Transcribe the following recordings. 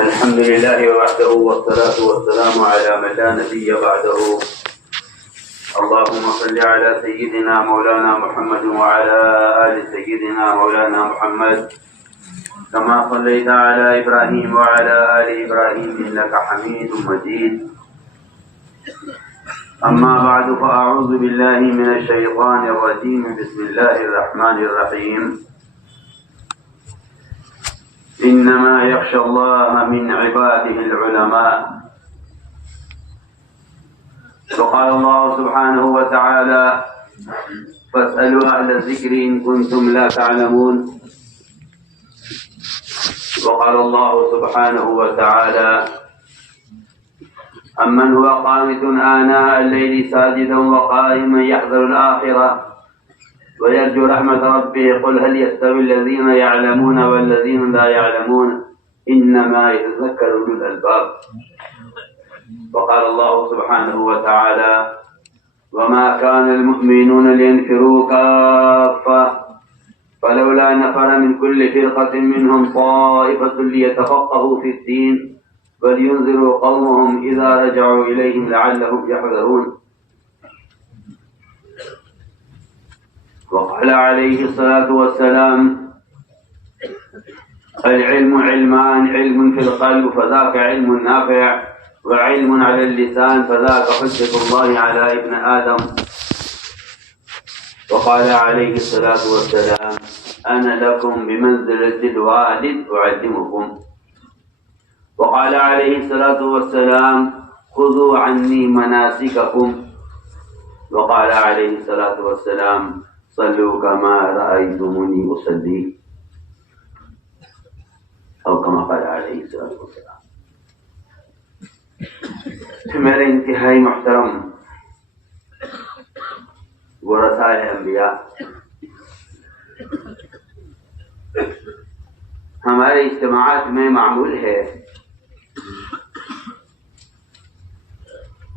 الحمد لله وحده والصلاة والسلام على من لا نبي بعده. اللهم صل على سيدنا مولانا محمد وعلى آل سيدنا مولانا محمد كما صليت على إبراهيم وعلى آل إبراهيم إنك حميد مجيد. أما بعد فأعوذ بالله من الشيطان الرجيم. بسم الله الرحمن الرحيم. إنما يخشى الله من عباده العلماء. وقال الله سبحانه وتعالى فاسألوا أهل الذكر إن كنتم لا تعلمون. وقال الله سبحانه وتعالى أمن هو قانت آناء الليل ساجدا وقائما يحذر الآخرة ويرجو رحمة ربه قل هل يستوي الذين يعلمون والذين لا يعلمون إنما يتذكر أولو الألباب. وقال الله سبحانه وتعالى وما كان المؤمنون لينفروا كافة فلولا نفر من كل فرقة منهم طائفة ليتفقهوا في الدين ولينذروا قومهم إذا رجعوا إليهم لعلهم يحذرون. وقال عليه الصلاة والسلام العلم علمان، علم في القلب فذاك علم نافع وعلم على اللسان فذاك حجة الله على ابن آدم. وقال عليه الصلاة والسلام أنا لكم بمنزلة الوالد أعلمكم. وقال عليه الصلاة والسلام خذوا عني مناسككم. وقال عليه الصلاة والسلام صلوا كما رأيتموني أصلي أو كما قال عليه الصلاة والسلام. میرے انتہائی محترم ورثائے انبیاء، ہمارے اجتماعات میں معمول ہے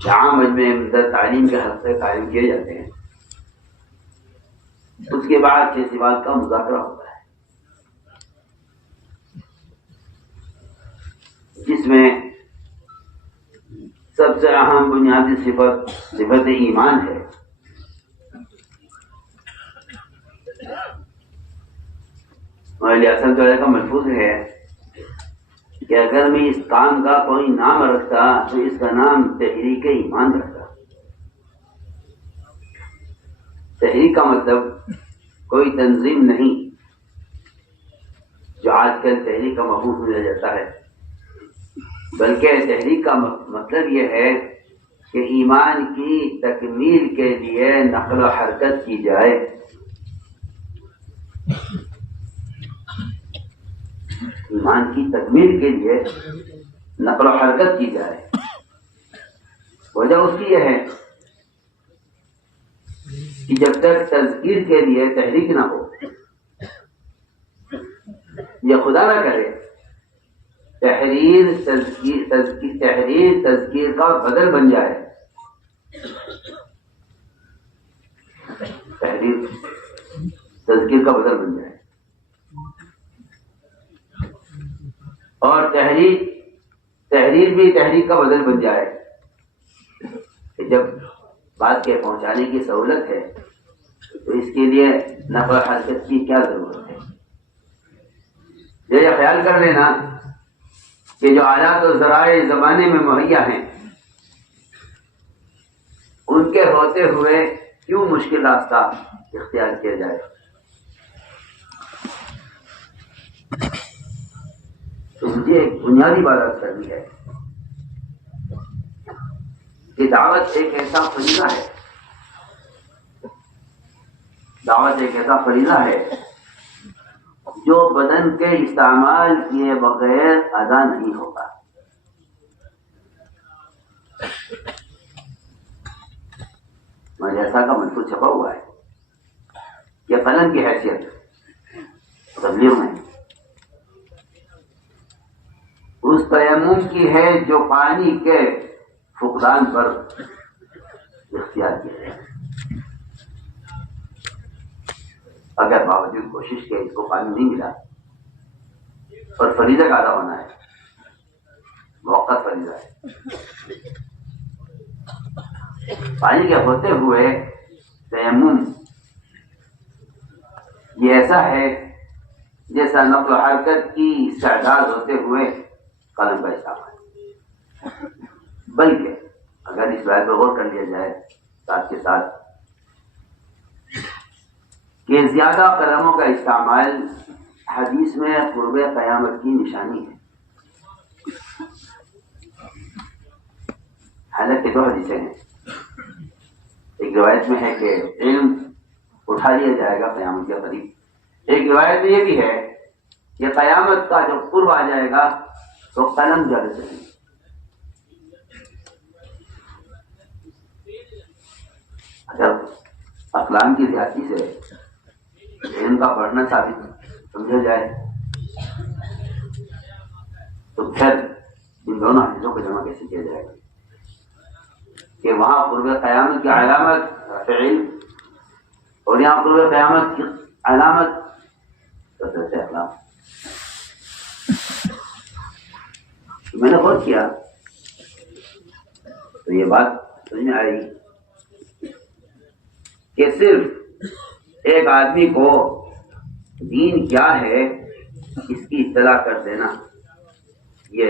جہاں مجمع مدت تعلیم کے حلقے قائم کیے جاتے ہیں، اس کے بعد کسی بات کا مذاکرہ ہوتا ہے جس میں سب سے اہم بنیادی صفت ایمان ہے. مولانا حسن کا ملفوظ ہے کہ اگر میں اس کام کا کوئی نام رکھتا تو اس کا نام تحریک ایمان رکھتا. تحریک کا مطلب کوئی تنظیم نہیں جو آج کل تحریک کا مفہوم سمجھا جاتا ہے، بلکہ تحریک کا مطلب یہ ہے کہ ایمان کی تکمیل کے لیے نقل و حرکت کی جائے. ایمان کی تکمیل کے لیے نقل و حرکت کی جائے. وجہ اس کی یہ ہے کہ جب تک تذکیر کے لیے تحریک نہ ہو یا خدا نہ کرے تحریر تذکیر کا بدل بن جائے، تحریر تذکیر کا بدل بن جائے، اور تحریر بھی تحریک کا بدل بن جائے. جب بات کے پہنچانے کی سہولت ہے تو اس کے لیے نقل و حرکت کی کیا ضرورت ہے؟ یہ خیال کر لینا کہ جو آلات و ذرائع زمانے میں مہیا ہیں ان کے ہوتے ہوئے کیوں مشکل راستہ اختیار کیا جائے. تو مجھے ایک بنیادی بات کرنی ہے کہ دعوت ایک ایسا فریضہ ہے، دعوت ایک ایسا فریضہ ہے جو بدن کے استعمال کیے بغیر ادا نہیں ہوگا. مدرسہ کا ملفوظ چھپا ہوا ہے کہ قلم کی حیثیت تبلیغ میں اس تیمم کی ہے جو پانی کے فقدان پر اختیار کیا ہے. اگر باوجود کوشش کے اس کو پانی نہیں ملا اور فریضہ کا ادا ہونا ہے فریضہ ہے. پانی کے ہوتے ہوئے تیمم یہ ایسا ہے جیسا نقل و حرکت کی استعداد ہوتے ہوئے قلم کا استعمال. بلکہ اگر اس بات پر غور کر لیا جائے ساتھ کے ساتھ کہ زیادہ قلموں کا استعمال حدیث میں قرب قیامت کی نشانی ہے. حالانکہ دو حدیثیں ہیں. ایک روایت میں ہے کہ علم اٹھا لیا جائے گا قیامت کے قریب. ایک روایت میں یہ بھی ہے کہ قیامت کا جب قرب آ جائے گا تو قلم جل جائے گا. اگر اقلام کی زیادتی سے علم کا بڑھنا ثابت سمجھا جائے تو پھر ان دونوں حدیثوں کو جمع کیسے کیا جائے گا کہ وہاں قرب قیامت کی علامت رفع علم اور یہاں قرب قیامت کی علامت کثرت اقلام. میں نے غور کیا تو یہ بات سمجھ میں آئی کہ صرف ایک آدمی کو دین کیا ہے اس کی اطلاع کر دینا یہ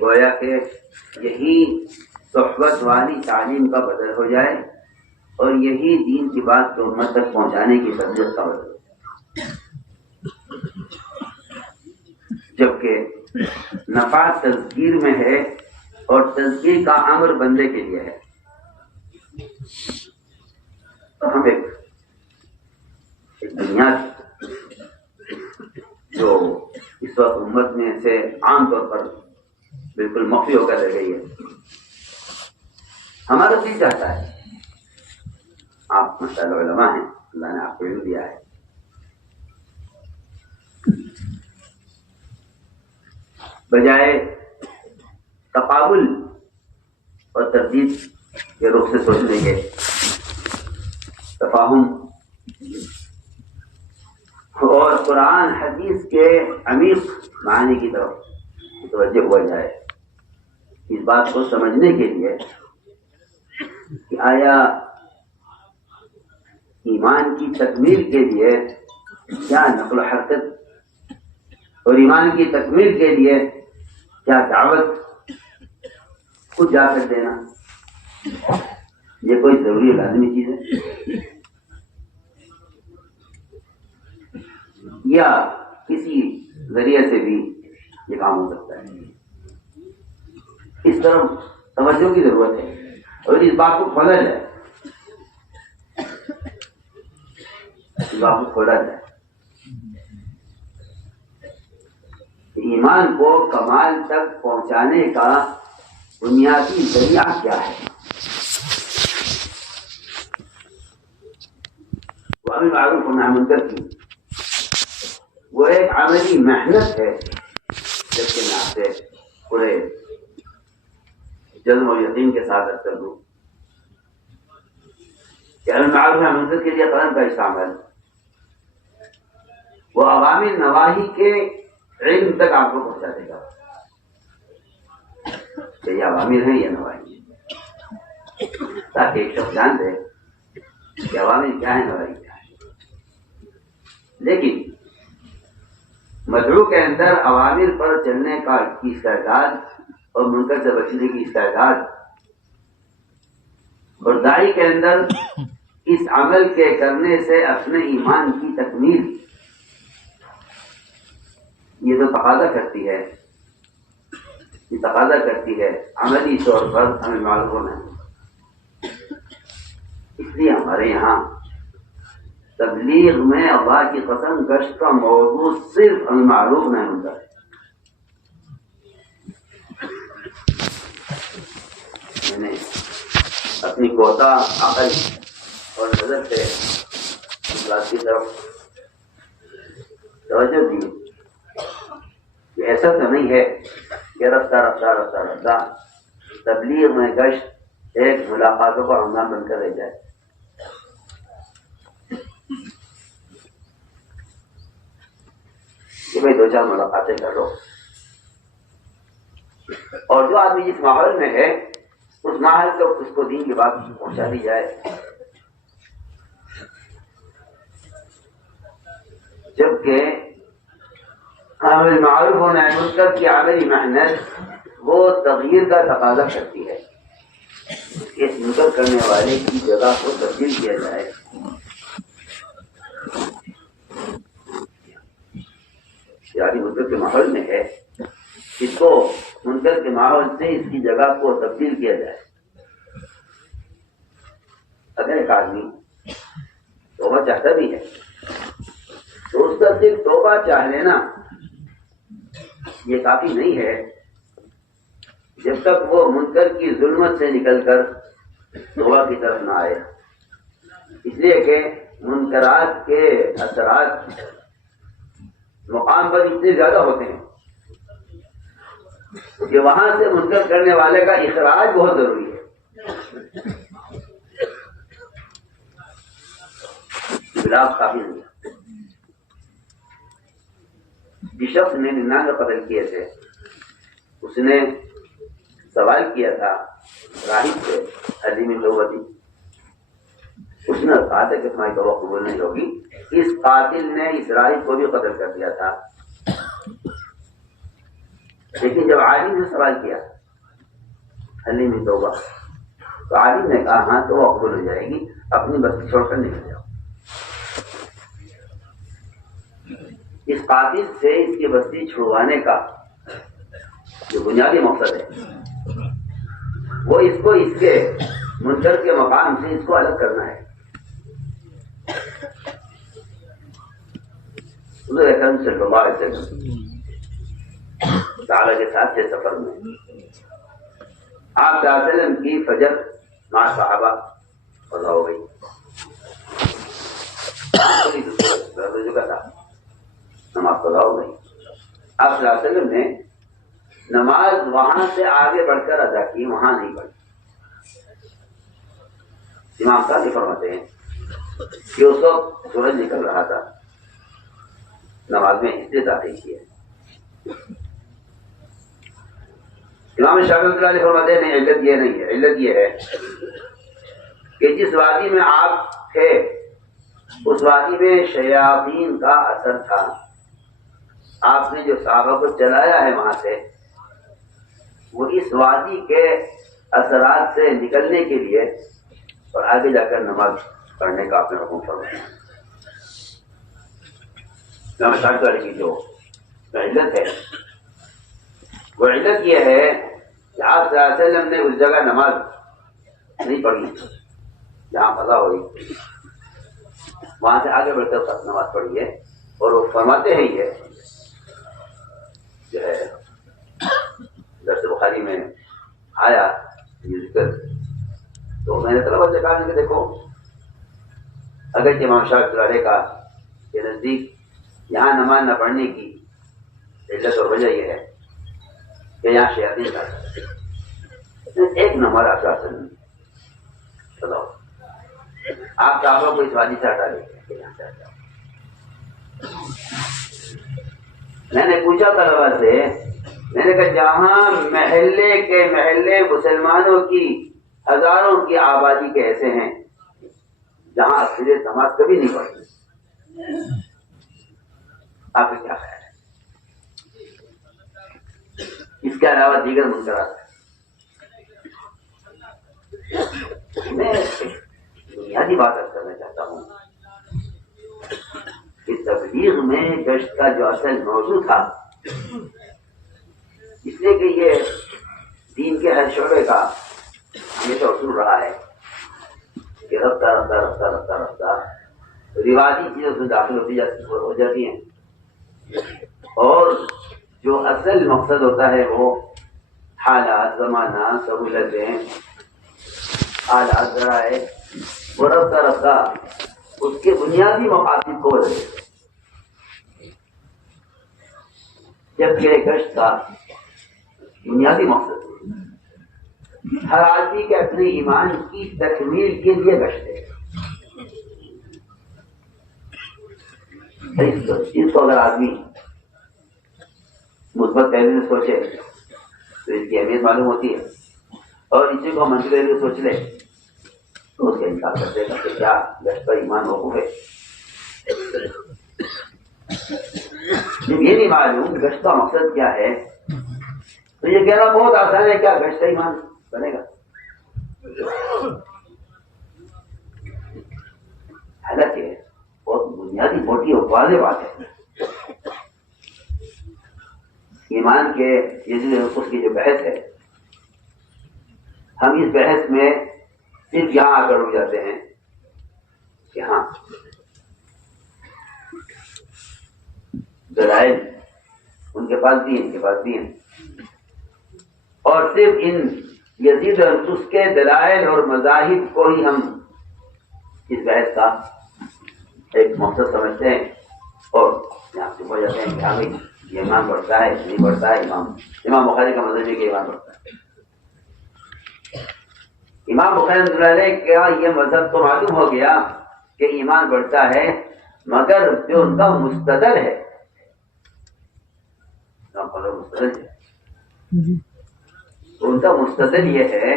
گویا کہ یہی صحبت والی تعلیم کا بدل ہو جائے اور یہی دین کی بات کو امت تک پہنچانے کی فضیلت کا بدل ہو جائے. جبکہ نفع تذکیر میں ہے اور تذکیر کا امر بندے کے لیے ہے. تو ہم ایک بنیاد جو اس وقت امت میں سے عام طور پر بالکل مخفی ہو کر رہ گئی ہے. ہمارا دل چاہتا ہے آپ ماشاءاللہ علماء ہیں, اللہ نے آپ کو علم دیا ہے, بجائے تقابل اور تردید کے رخ سے سوچنے کے تفاہم اور قرآن حدیث کے عمیق معنی کی طرف متوجہ ہوا جائے. اس بات کو سمجھنے کے لیے کہ آیا ایمان کی تکمیل کے لیے کیا نقل و حرکت اور ایمان کی تکمیل کے لیے کیا دعوت خود جا کر دینا یہ کوئی ضروری لازمی چیز ہے یا کسی ذریعے سے بھی یہ کام ہو سکتا ہے؟ اس طرف توجہ کی ضرورت ہے اور اس بات کو کھولا جائے, اس بات کو کھولا جائے کہ ایمان کو کمال تک پہنچانے کا بنیادی ذریعہ کیا ہے. وہ امر معروف و نہی منکر کی وہ ایک عملی محنت ہے جبکہ میں آپ سے پورے جذب اور یقین کے ساتھ کر دوں کہ امر معروف و نہی منکر کے لیے قلم کا استعمال وہ عوامی نواہی کے علم تک آپ کو پہنچا دے گا کہ یہ عوامل ہیں یا نواہی ہیں, تاکہ ایک شخص جان دے کہ عوامل کیا ہے نواہی کیا ہے. لیکن مدعو کے اندر عوامل پر چلنے کی استعداد اور منکر سے بچنے کی استعداد اور داعی کے اندر اس عمل کے کرنے سے اپنے ایمان کی تکمیل یہ تو تقاضا کرتی ہے, یہ تقاضا کرتی ہے عملی طور پر ہمیں معلوم ہونا ہے. اس لیے ہمارے یہاں تبلیغ میں اللہ کی قسم گشت کا موضوع صرف المعروف نہیں ہوتا ہے. میں نے اپنی کوتا عقل اور نظر سے اخلاق کی طرف توجہ دی کہ ایسا تو نہیں ہے کہ رفتہ رفتہ رفتہ رفتہ تبلیغ میں گشت ایک ملاقاتوں کا عنوان بن کر رہ جائے. کہ بھائی 2-4 ملاقاتیں کر لو اور جو آدمی جس ماحول میں ہے اس ماحول کو اس کو دین کی بات پہنچا دی جائے. جبکہ عامل معروف ہونا ہے منکر کی عملی محنت وہ تغیر کا تقاضا کرتی ہے. اس منکر کرنے والے کی جگہ کو تبدیل کیا جائے. یعنی منکر کے ماحول میں ہے اس کو منکر کے ماحول سے اس کی جگہ کو تبدیل کیا جائے. اگر ایک آدمی توبہ چاہتا بھی ہے تو اس کا صرف توبہ چاہ لینا یہ کافی نہیں ہے جب تک وہ منکر کی ظلمت سے نکل کر توبہ کی طرف نہ آئے. اس لیے کہ منکرات کے اثرات مقام پر اتنے زیادہ ہوتے ہیں کہ وہاں سے منکر کرنے والے کا اخراج بہت ضروری ہے. بلاف کافی نہیں. جس شخص نے 99 قتل کیے تھے اس نے سوال کیا تھا راہب سے عظیم توبتی. اس نے کہا تھا کہ تمہاری توبہ قبول نہیں ہوگی. اس قاتل نے اس راہب کو بھی قتل کر دیا تھا. لیکن جب عالم نے سوال کیا عظیم توبہ تو عالم نے کہا ہاں توبہ قبول ہو جائے گی, اپنی بستی چھوڑ کر نکل جاؤ. اس قاتل سے اس کی بستی چھڑوانے کا جو بنیادی مقصد ہے وہ اس کو اس کے منکر کے مقام سے اس کو الگ کرنا ہے. حضور اکرم صلی اللہ علیہ وسلم صحابہ کے ساتھ کے سفر میں آپ صلی اللہ علیہ وسلم کی فجر مع صحابہ قضا ہو گئی. نماز قضا ہو گئی. آپ صلی اللہ علیہ وسلم نے نماز وہاں سے آگے بڑھ کر ادا کی, وہاں نہیں پڑھی. امام صاحب فرماتے ہیں کہ اس وقت سورج نکل رہا تھا, نماز میں اس لیے تاخیر کی ہے. امام شافعی رحمۃ اللہ علیہ فرماتے ہیں نہیں, علت یہ نہیں ہے. علت یہ ہے کہ جس وادی میں آپ تھے اس وادی میں شیاطین کا اثر تھا. آپ نے جو صحابہ کو چلایا ہے وہاں سے وہ اس وادی کے اثرات سے نکلنے کے لیے اور آگے جا کر نماز پڑھنے کا آپ نے حکم فرمایا. امام شافعی کی جو علت ہے وہ علت یہ ہے کہ آپ صلی اللہ علیہ وسلم نے اس جگہ نماز نہیں پڑھی جہاں قضا ہو رہی, وہاں سے آگے بڑھ کر نماز پڑھی ہے. اور وہ فرماتے ہیں یہ جو ہے درس بخاری میں آیا یہ ذکر, تو میں نے طلبہ سے کہا کہ دیکھو اگر کہ امام شافعی علیہ کا کے نزدیک یہاں نماز نہ پڑھنے کی علت اور وجہ یہ ہے کہ یہاں شیاطین کا ایک نمبر آپ کا اثر نہیں. بتاؤ آپ صحابہ کو اس وادی سے ہٹا دیں یہاں سے ہٹا. میں نے پوچھا طلبا سے, میں نے کہا جہاں محلے مسلمانوں کی ہزاروں کی آبادی کے ایسے ہیں جہاں اکثریت نماز کبھی نہیں پڑھتی, آپ کو کیا خیال ہے؟ اس کے علاوہ دیگر منکرات میں بنیادی بات کرنا چاہتا ہوں کہ تبلیغ میں گشت کا جو اصل موضوع تھا, اس لیے کہ یہ دین کے ہر شعبے کا ہمیشہ اصول رہا ہے کہ رفتہ رفتہ رفتہ رفتہ رفتہ رواجی چیزوں سے داخل ہو جاتی ہیں, اور جو اصل مقصد ہوتا ہے وہ حالات, زمانہ, سہولتیں, حالات ذرائع, وہ رفتہ رفتہ اس کے بنیادی مقاصد کو بدلے. جبکہ گشت کا بنیادی مقصد ہر آدمی کے اپنے ایمان کی تکمیل کے لیے گشت ہے. اس کو اگر آدمی مثبت پہلے سے سوچے تو اس کی اہمیت معلوم ہوتی ہے، اور اسی کو منظر لیے سوچ لے تو اس کا انکار کر دے گا کہ کیا گشت کا ایمان موقوف ہے۔ جب یہ نہیں معلوم کہ گشت کا مقصد کیا ہے تو یہ کہنا بہت آسان ہے، کیا گشت کا ایمان بنے گا؟ حالانکہ بہت بنیادی موٹی اور واضح بات ہے۔ ایمان کے اس کی جو بحث ہے، ہم اس بحث میں صرف یہاں آ کر رک جاتے ہیں کہ ہاں دلائل ان کے پاس بھی ہیں، ان کے پاس بھی ہیں، اور صرف ان یزید اور اس کے دلائل اور مذاہب کو ہی ہم اس بحث کا ایک مقصد سمجھتے ہیں، اور یہاں سے ہو جاتے ہیں کہ ہمیں یہ ایمان بڑھتا ہے نہیں بڑھتا ہے۔ امام بخاری کا مذہب ہے کہ ایمان بڑھتا ہے۔ امام بخاری رحمۃ اللہ علیہ کا یہ مذہب تو معلوم ہو گیا کہ ایمان بڑھتا ہے، مگر جو ان کا مستدل ہے، ان کا مستدل یہ ہے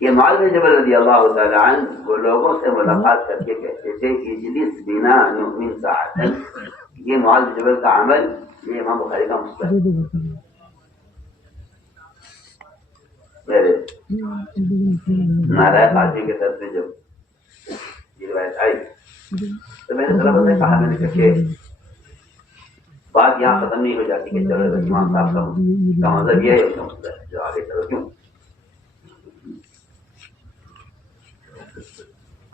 کہ معاذ بن جبل رضی اللہ تعالیٰ عنہ وہ لوگوں سے ملاقات کر کے کہتے تھے اجلس بنا نؤمن ساعتا، یہ معاذ بن جبل کا عمل، یہ امام بخاری کا مستدل۔ میرے نارائن آدمی کے طرف سے جب یہ روایت آئی تو میں نے طلبہ سے کہا، میں نے کہا کہ بات یہاں ختم نہیں ہو جاتی کہ چلو امام صاحب کا مذہب یہ ہے جو آگے چلو، کیوں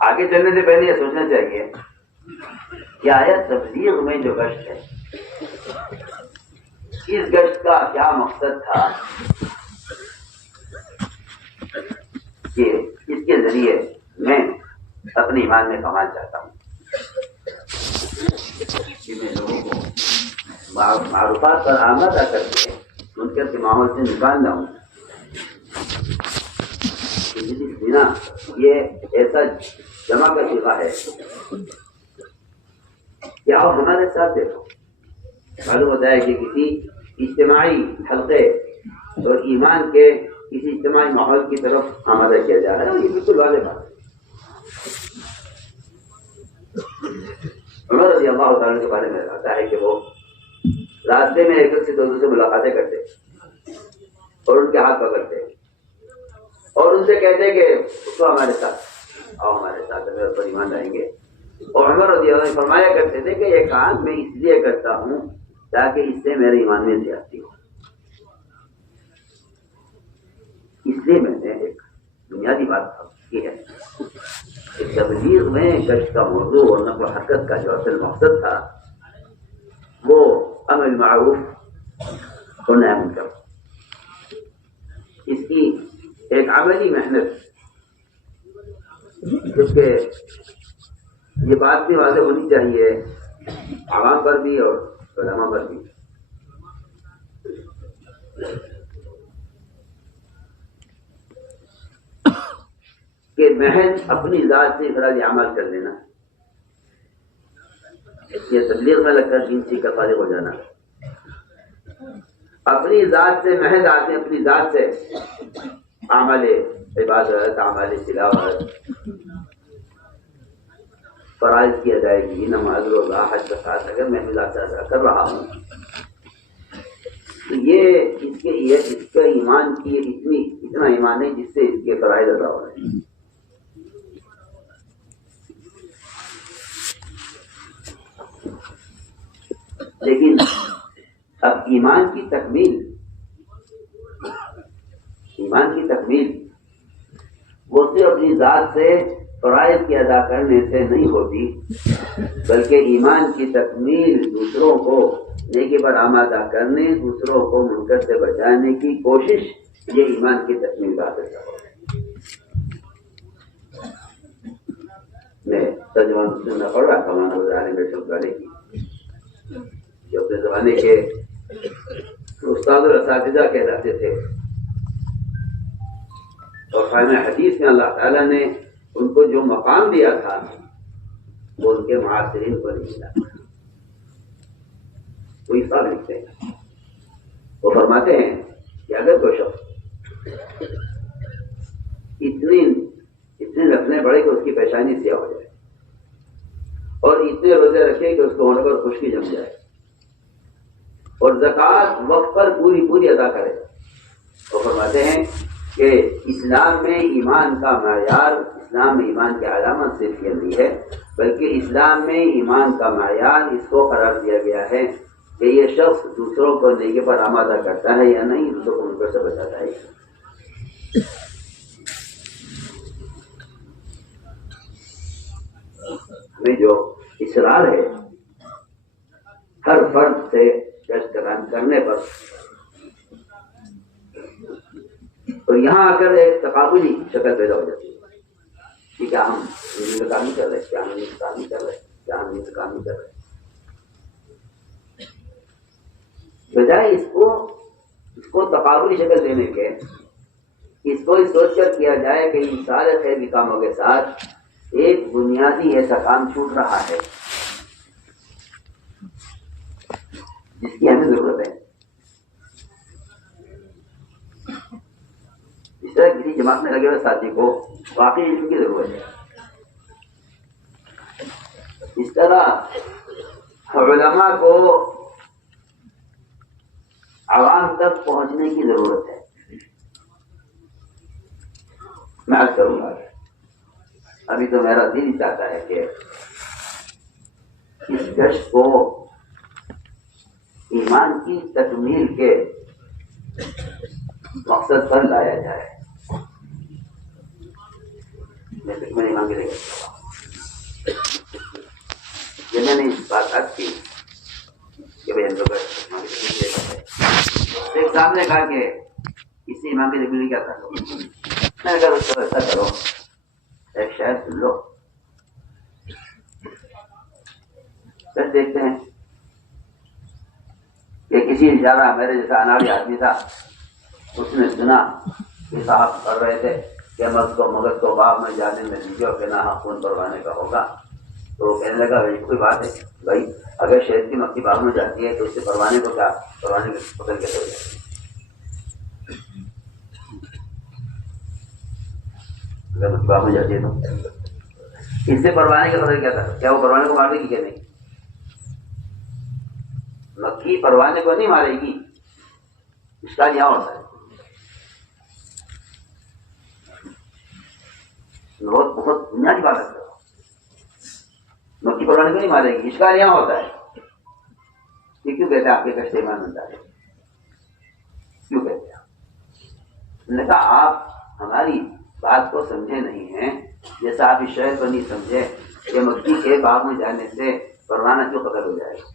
آگے چلنے سے پہلے یہ سوچنا چاہیے کہ آیا تبلیغ میں جو گشت ہے، اس گشت کا کیا مقصد تھا کہ اس کے ذریعے میں اپنے ایمان میں کمال چاہتا ہوں کہ میں لوگوں کو معروفات پر آمادہ کر کے منکر کے ماحول سے نکالنا ہوں۔ بنا یہ ایسا جمع کا صیغہ ہے کہ آؤ ہمارے ساتھ دیکھو، معلوم ہوتا ہے کہ کسی اجتماعی حلقے اور ایمان کے کسی اجتماعی ماحول کی طرف آمادہ کیا جا رہا ہے، یہ بالکل واضح بات ہے۔ عمر رضی اللہ تعالیٰ کے بارے میں آتا ہے کہ وہ راستے میں ایک سے دوسرے سے ملاقاتیں کرتے اور ان کے ہاتھ پکڑتے اور ان سے کہتے کہ تو ہمارے ساتھ آؤ، ہمارے ساتھ میرے پر ایمان لائیں گے۔ اور عمر رضی اللہ عنہ فرمایا کرتے تھے کہ یہ کام میں اس لیے کرتا ہوں تاکہ اس سے میرے ایمان میں زیادتی ہو۔ اس لیے میں نے ایک بنیادی بات کی ہے کہ تبلیغ میں گشت کا موضوع اور نقل و حرکت کا جو اصل مقصد تھا وہ امر معروف اور نہی عن منکر، اس کی ایک عملی محنت، جبکہ یہ بات بھی واضح ہونی چاہیے عوام پر بھی اور علماء پر بھی کہ محض اپنی ذات سے افراد عمل کر لینا، یہ تبلیغ میں لگ کر جنسی کا فارغ ہو جانا، اپنی ذات سے محض آتے اپنی ذات سے عمل عبادت، عمل تلاوت، فرائض کی ادائیگی، نماز روزہ حج زکات اگر میں اپنی ذات سے ادا کر رہا ہوں تو یہ اس کے ایمان کی اتنا ایمان ہے جس سے اس کے فرائض ادا ہو رہے ہیں۔ لیکن اب ایمان کی تکمیل وہ صرف اپنی ذات سے فرائض کی ادا کرنے سے نہیں ہوتی، بلکہ ایمان کی تکمیل دوسروں کو نیکی پر آمادہ کرنے، دوسروں کو منکر سے بچانے کی کوشش، یہ ایمان کی تکمیل کا حصہ ہے۔ میں ترجمہ مسلم میں پڑھ رہا تھا مولانا ابوالعالم رحمۃ اللہ علیہ کی، جو اپنے زمانے کے استاد اور اساتذہ کہلاتے تھے، اور فہم حدیث میں اللہ تعالیٰ نے ان کو جو مقام دیا تھا وہ ان کے معاصرین کو نہیں ملا۔ کوئی صاحب لکھتے ہیں، وہ فرماتے ہیں کہ اگر کوئی شخص اتنے رکھنے پڑے کہ اس کی پیشانی سیاہ ہو جائے اور اتنے روزے رکھے کہ اس کو ہونے پر خشکی جم جائے اور زکوٰۃ وقت پر پوری ادا کرے، تو فرماتے ہیں کہ اسلام میں ایمان کا معیار، اسلام میں ایمان کی علامت صرف یہ نہیں ہے بلکہ اسلام میں ایمان کا معیار اس کو قرار دیا گیا ہے کہ یہ شخص دوسروں کو نیکی پر آمادہ کرتا ہے یا نہیں، دوسروں کو منکر سے بچاتا ہے۔ ہمیں جو اصرار ہے ہر فرد سے گشت کرنے پر، اور یہاں آ کر ایک تقابلی شکل پیدا ہو جاتی ہے کہ کیا ہم انتقامی کر رہے ہیں، کیا ہم انتقامی کر رہے ہیں، کیا ہم انتقامی کر رہے ہیں، بجائے اس کو تقابلی شکل دینے کے اس کو اس سوچ کر کیا جائے کہ ان سارے خیری کاموں کے ساتھ ایک بنیادی ایسا کام چھوٹ رہا ہے جس کی ہمیں ضرورت ہے۔ اس طرح کسی جماعت میں لگے ہوئے ساتھی کو واقعی علم کی ضرورت ہے، اس طرح علماء کو عوام تک پہنچنے کی ضرورت ہے۔ میں عرض کروں گا، ابھی تو میرا دل چاہتا ہے کہ اس گشت کو ایمان کی تکمیل کے مقصد پر لایا جائے۔ میں ایمان کے لیے میں نے اس بات آج کی کہ بھائی ہم لوگ ایک صاحب نے کہا کہ اسی ایمان کی تکمیل کیا کرو، میں نے کہا اس کو ایسا کرو، ایک شاعر سن لو، پھر دیکھتے ہیں کہ کسی اشارہ میرے جیسا اناڑی آدمی تھا، اس نے سنا کہ صاحب کر رہے تھے کہ مغز کو باغ میں جانے میں دیجیے کہ نہ خون پروانے کا ہوگا، تو وہ کہنے لگا بھائی کوئی بات ہے بھائی، اگر شہد کی مکھی باغ میں جاتی ہے تو اس سے پروانے کو کیا، پروانے کو پکڑ کے ہو جائے، اگر مکھی باغ میں جاتی ہے تو اس سے پروانے کا قدر کیا تھا، کیا وہ پروانے کو مارے گی کہ نہیں؟ مکھی پروانے کو نہیں مارے گی، اشکال یہاں ہوتا ہے، بہت بنیادی بات ہے، مکھی پروانے کو نہیں مارے گی، اشکال یہاں ہوتا ہے کہ کیوں کہتے ہیں آپ کے کشتے ایمان بنتا ہے، کیوں کہتے ہیں؟ میں نے کہا آپ ہماری بات کو سمجھے نہیں ہیں، جیسا آپ اس شہر کو نہیں سمجھے کہ مکھی کے باغ میں جانے سے پروانہ کیوں قتل ہو جائے گا،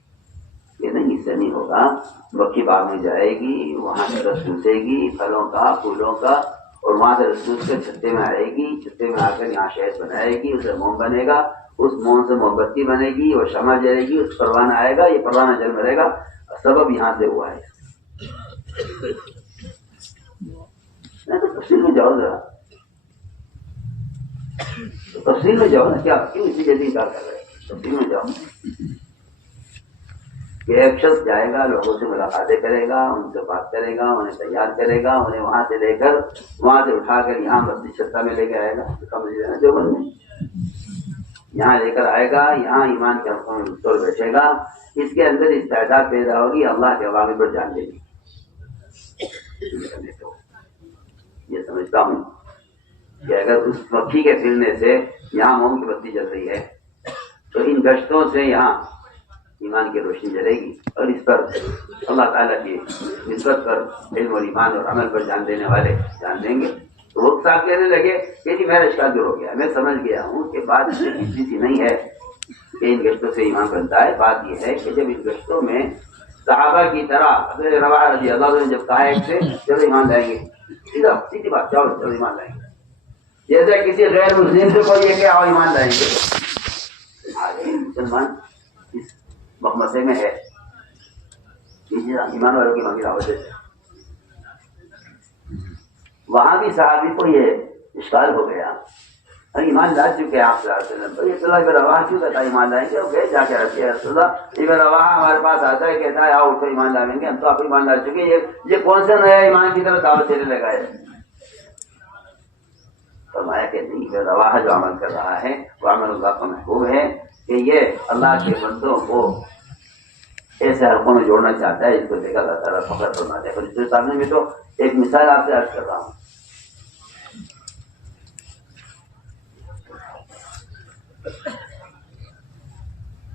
یہ نہیں، اس سے نہیں ہوگا، مکھی باغ میں جائے گی، وہاں سے رس چوسے گی پھلوں کا پھولوں کا، اور وہاں سے رس چوس کے چھتے میں آئے گی، چھتے میں آ کر یہاں شہد بنائے گی، اسے موم بنے گا، اس موم سے موم بتی بنے گی اور شمع جلے گی، اس پروانہ آئے گا، یہ پروانہ جل مرے گا، سبب یہاں سے ہوا ہے۔ میں تو تفصیل میں جاؤ ذرا، تفصیل میں جاؤ نا، کیا کیوں اسی جیسے انکار کر رہے ہیں، تفصیل میں جاؤ کہ ایک شخص جائے گا، لوگوں سے ملاقاتیں کرے گا، ان سے بات کرے گا، انہیں تیار کرے گا، انہیں وہاں سے لے کر وہاں سے اٹھا کر یہاں مسجد چھتا میں لے کے آئے گا، جو بندے یہاں لے کر آئے گا، یہاں ایمان کے حقوں میں طور بیٹھے گا، اس کے اندر استعداد پیدا ہوگی اللہ کے عوامل پر جان دے گی۔ یہ سمجھتا ہوں کہ اگر اس مکھی کے پھرنے سے یہاں موم کی بتی جل رہی ہے تو ان گشتوں سے یہاں ایمان کی روشنی جلے گی، اور اس پر اللہ تعالیٰ کی نسبت پر علم اور ایمان اور عمل پر جان دینے والے جان دیں گے۔ تو وہ صاحب کہنے لگے کہ جی میرا اشکال دور ہو گیا، میں سمجھ گیا ہوں کہ بات اتنی سی نہیں ہے کہ ان گشتوں سے ایمان بنتا ہے، بات یہ ہے کہ جب ان گشتوں میں صحابہ کی طرح حضرت رواحہ رضی اللہ عنہ نے جب کہا ایک سے چلو ایمان لائیں گے، سیدھی بات، چلو ایمان لائیں گے، جیسے کسی غیر مسلم سے کوئی یہ کہ آؤ ایمان لائیں گے، مسلمان اس مخمصے میں ہے، ایمان والوں کی مانگی دعوت ہے۔ وہاں بھی صحابی کو یہ اشکال ہو گیا، ایمان لا چکے آپ صلی اللہ علیہ وسلم. تو یہ صلی اللہ روا کیوں کہتا ہے ایمان لائیں گے؟ گئے جا کے رکھے ہیں رسول اللہ. ابن روا ہمارے پاس آتا ہے کہتا ہے آؤ اٹھو ایمان لائیں گے. ہم تو آپ ایمان لا چکے. یہ کون سے نیا ایمان کی طرف دعوت دینے لگا ہے؟ فرمایا کہ نہیں، ابن روا جو عمل کر رہا ہے وہ عمل اللہ کا محبوب ہے کہ یہ اللہ کے بندوں کو ایسے حلقوں میں جوڑنا چاہتا ہے جس کو دیکھا اللہ تعالیٰ فخر فرماتا ہے. اور اس سامنے میں تو ایک مثال آپ سے عرض کر رہا ہوں.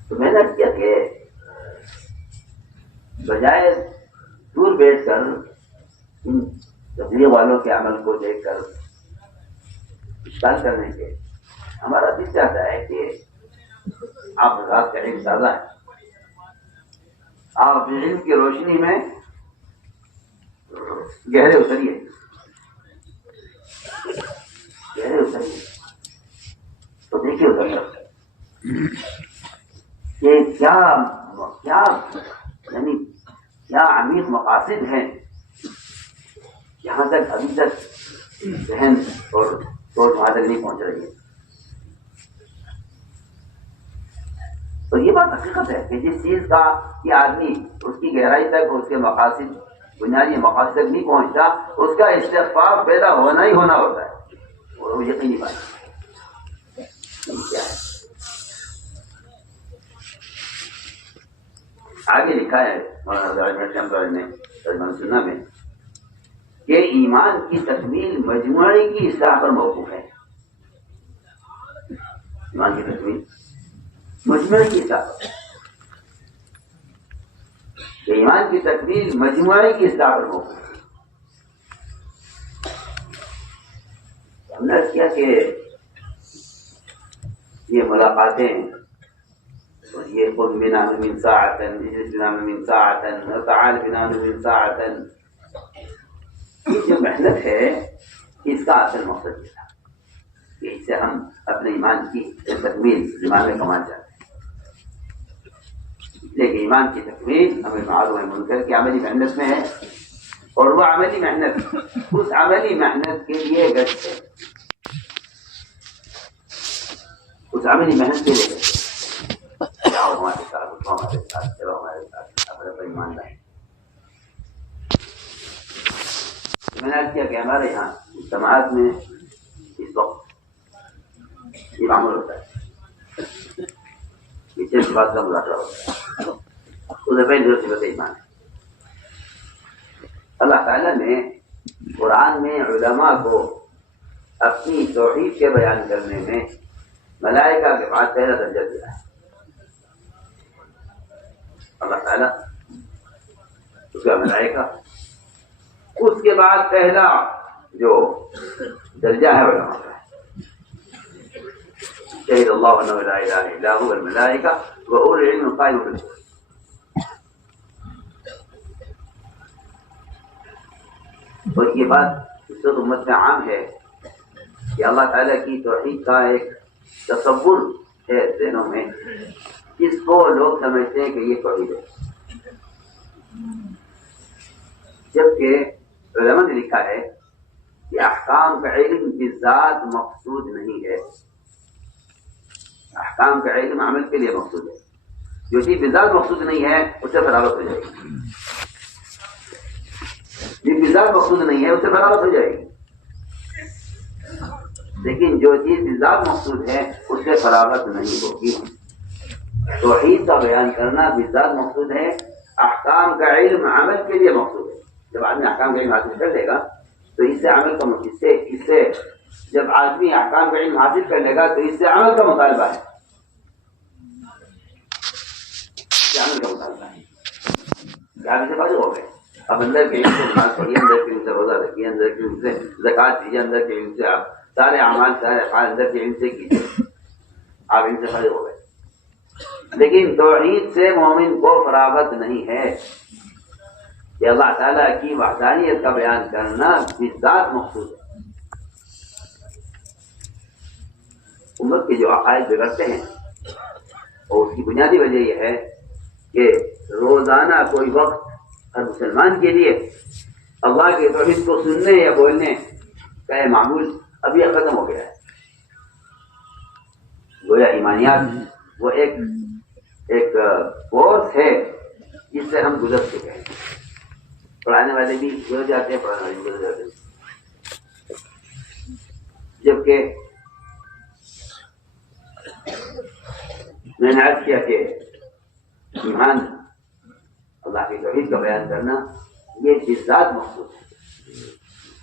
تو میں نے کیا کہ بجائے دور بیٹھ کر ان تبلیغ والوں کے عمل کو دیکھ کر اشکال کرنے کے، ہمارا دل چاہتا ہے کہ آپ ذات کا علم تازہ ہے، آپ علم کی روشنی میں گہرے اتریے، تو دیکھیے اتر کہ یعنی کیا عمیق مقاصد ہیں یہاں تک ابھی تک ذہن اور سوچ وہاں تک نہیں پہنچ رہی ہے. تو یہ بات حقیقت ہے کہ جس چیز کا یہ آدمی اس کی گہرائی تک، اس کے مقاصد، بنیادی مقاصد تک نہیں پہنچتا، اس کا استغفار پیدا ہونا ہی ہونا ہوتا ہے. وہ یقینی بات کیا ہے. آگے لکھا ہے مولانا نے ترجمہ سننا میں کہ ایمان کی تکمیل مجموعی کی اصلاح پر موقوف ہے. ایمان کی تکمیل مجموعی کی اصلاح پر، کہ ایمان کی تکمیل مجموعی کی اصلاح پر موقوف ہے. ہم نے کیا کہ یہ ملاقاتیں، یہ خود بنا من ساعتن، اجلس بنا من ساعتن، تعال بنا من ساعتن، یہ جو محنت ہے اس کا اصل مقصد یہ تھا کہ اس سے ہم اپنے ایمان کی تکمیل ایمان میں کما جاتے ہیں. لیکن ایمان کی تکمیل ہمیں معلوم ہے منکر کی عملی محنت میں ہے، اور وہ عملی محنت اس عملی محنت کے لیے گشت ہے، اس عملی محنت کے لیے گشت ہے. جاؤ ہمارے ساتھ، اٹھو ہمارے ساتھ، چلو ہمارے ساتھ، اپنے پر ایمان لائیں. میں نے کیا کہ ہمارے یہاں سماج میں اس وقت یہ معمول ہوتا ہے، پیچھے اس بات کا مذاکرہ ہوتا ہے. اسے پہلے جو صفت ایمان ہے. اللہ تعالیٰ نے قرآن میں علماء کو اپنی توحید کے بیان کرنے میں ملائکہ کے بعد پہلا درجہ دیا ہے. اللہ تعالیٰ اس کا ملائکہ، اس کے بعد پہلا جو درجہ ہے علماء کا. شہید اللہ انہ لا الہ الا هو والملائکہ واولو العلم قائما بالقسط. اور یہ بات اس وقت امت میں عام ہے کہ اللہ تعالیٰ کی توحید کا ایک تصور ہے ذہنوں میں، اس کو لوگ سمجھتے ہیں کہ یہ توحید ہے، جبکہ علماء نے لکھا ہے کہ احکام کا علم بذات مقصود نہیں ہے. احکام کا علم عمل کے لیے مقصود ہے. جو چیز بذات مقصود نہیں ہے اس سے برابر ہو جائے گی، جو بذات مقصود نہیں ہے اس سے برابر ہو جائے گی. لیکن جو چیز بذات مقصود ہے اس سے برابر نہیں ہوگی. توحید کا بیان کرنا بذات مقصود ہے، احکام کا علم عمل کے لیے مقصود ہے. جب آدمی احکام کا علم حاصل کر لے گا تو اس سے عمل کا اس سے جب آدمی احکام کا علم حاصل کر لے گا تو اس سے عمل کا مطالبہ ہے. عمل کا مطالبہ ہے. آپ سے بازو ہو گئے. اب اندر کے علم سے نماز پڑھیے، اندر کے علم سے روزہ رکھیے، اندر کے علم سے زکات دیجیے، اندر کے علم سے آپ سارے اعمال سارے افعال اندر کے علم سے کیجیے. آپ ان سے بازو ہو گئے. لیکن توحید سے مومن کو فراغت نہیں ہے کہ اللہ تعالیٰ کی وحدانیت کا بیان کرنا بذات مقصود ہے. امت کے جو عقائد بگڑتے ہیں اور اس کی بنیادی وجہ یہ ہے کہ روزانہ کوئی وقت ہر مسلمان کے لیے اللہ کے توحید کو سننے یا بولنے کا یہ معمول ابھی ختم ہو گیا ہے. گویا ایمانیات وہ ایک کورس ہے جس سے ہم گزر چکے ہیں. پڑھانے والے بھی گزر جاتے ہیں، پڑھانے والے بھی گزر جاتے ہیں. جبکہ میں نے عرض کیا کہ ایمان اللہ کی توحید کا بیان کرنا یہ بالذات مخصوص ہے،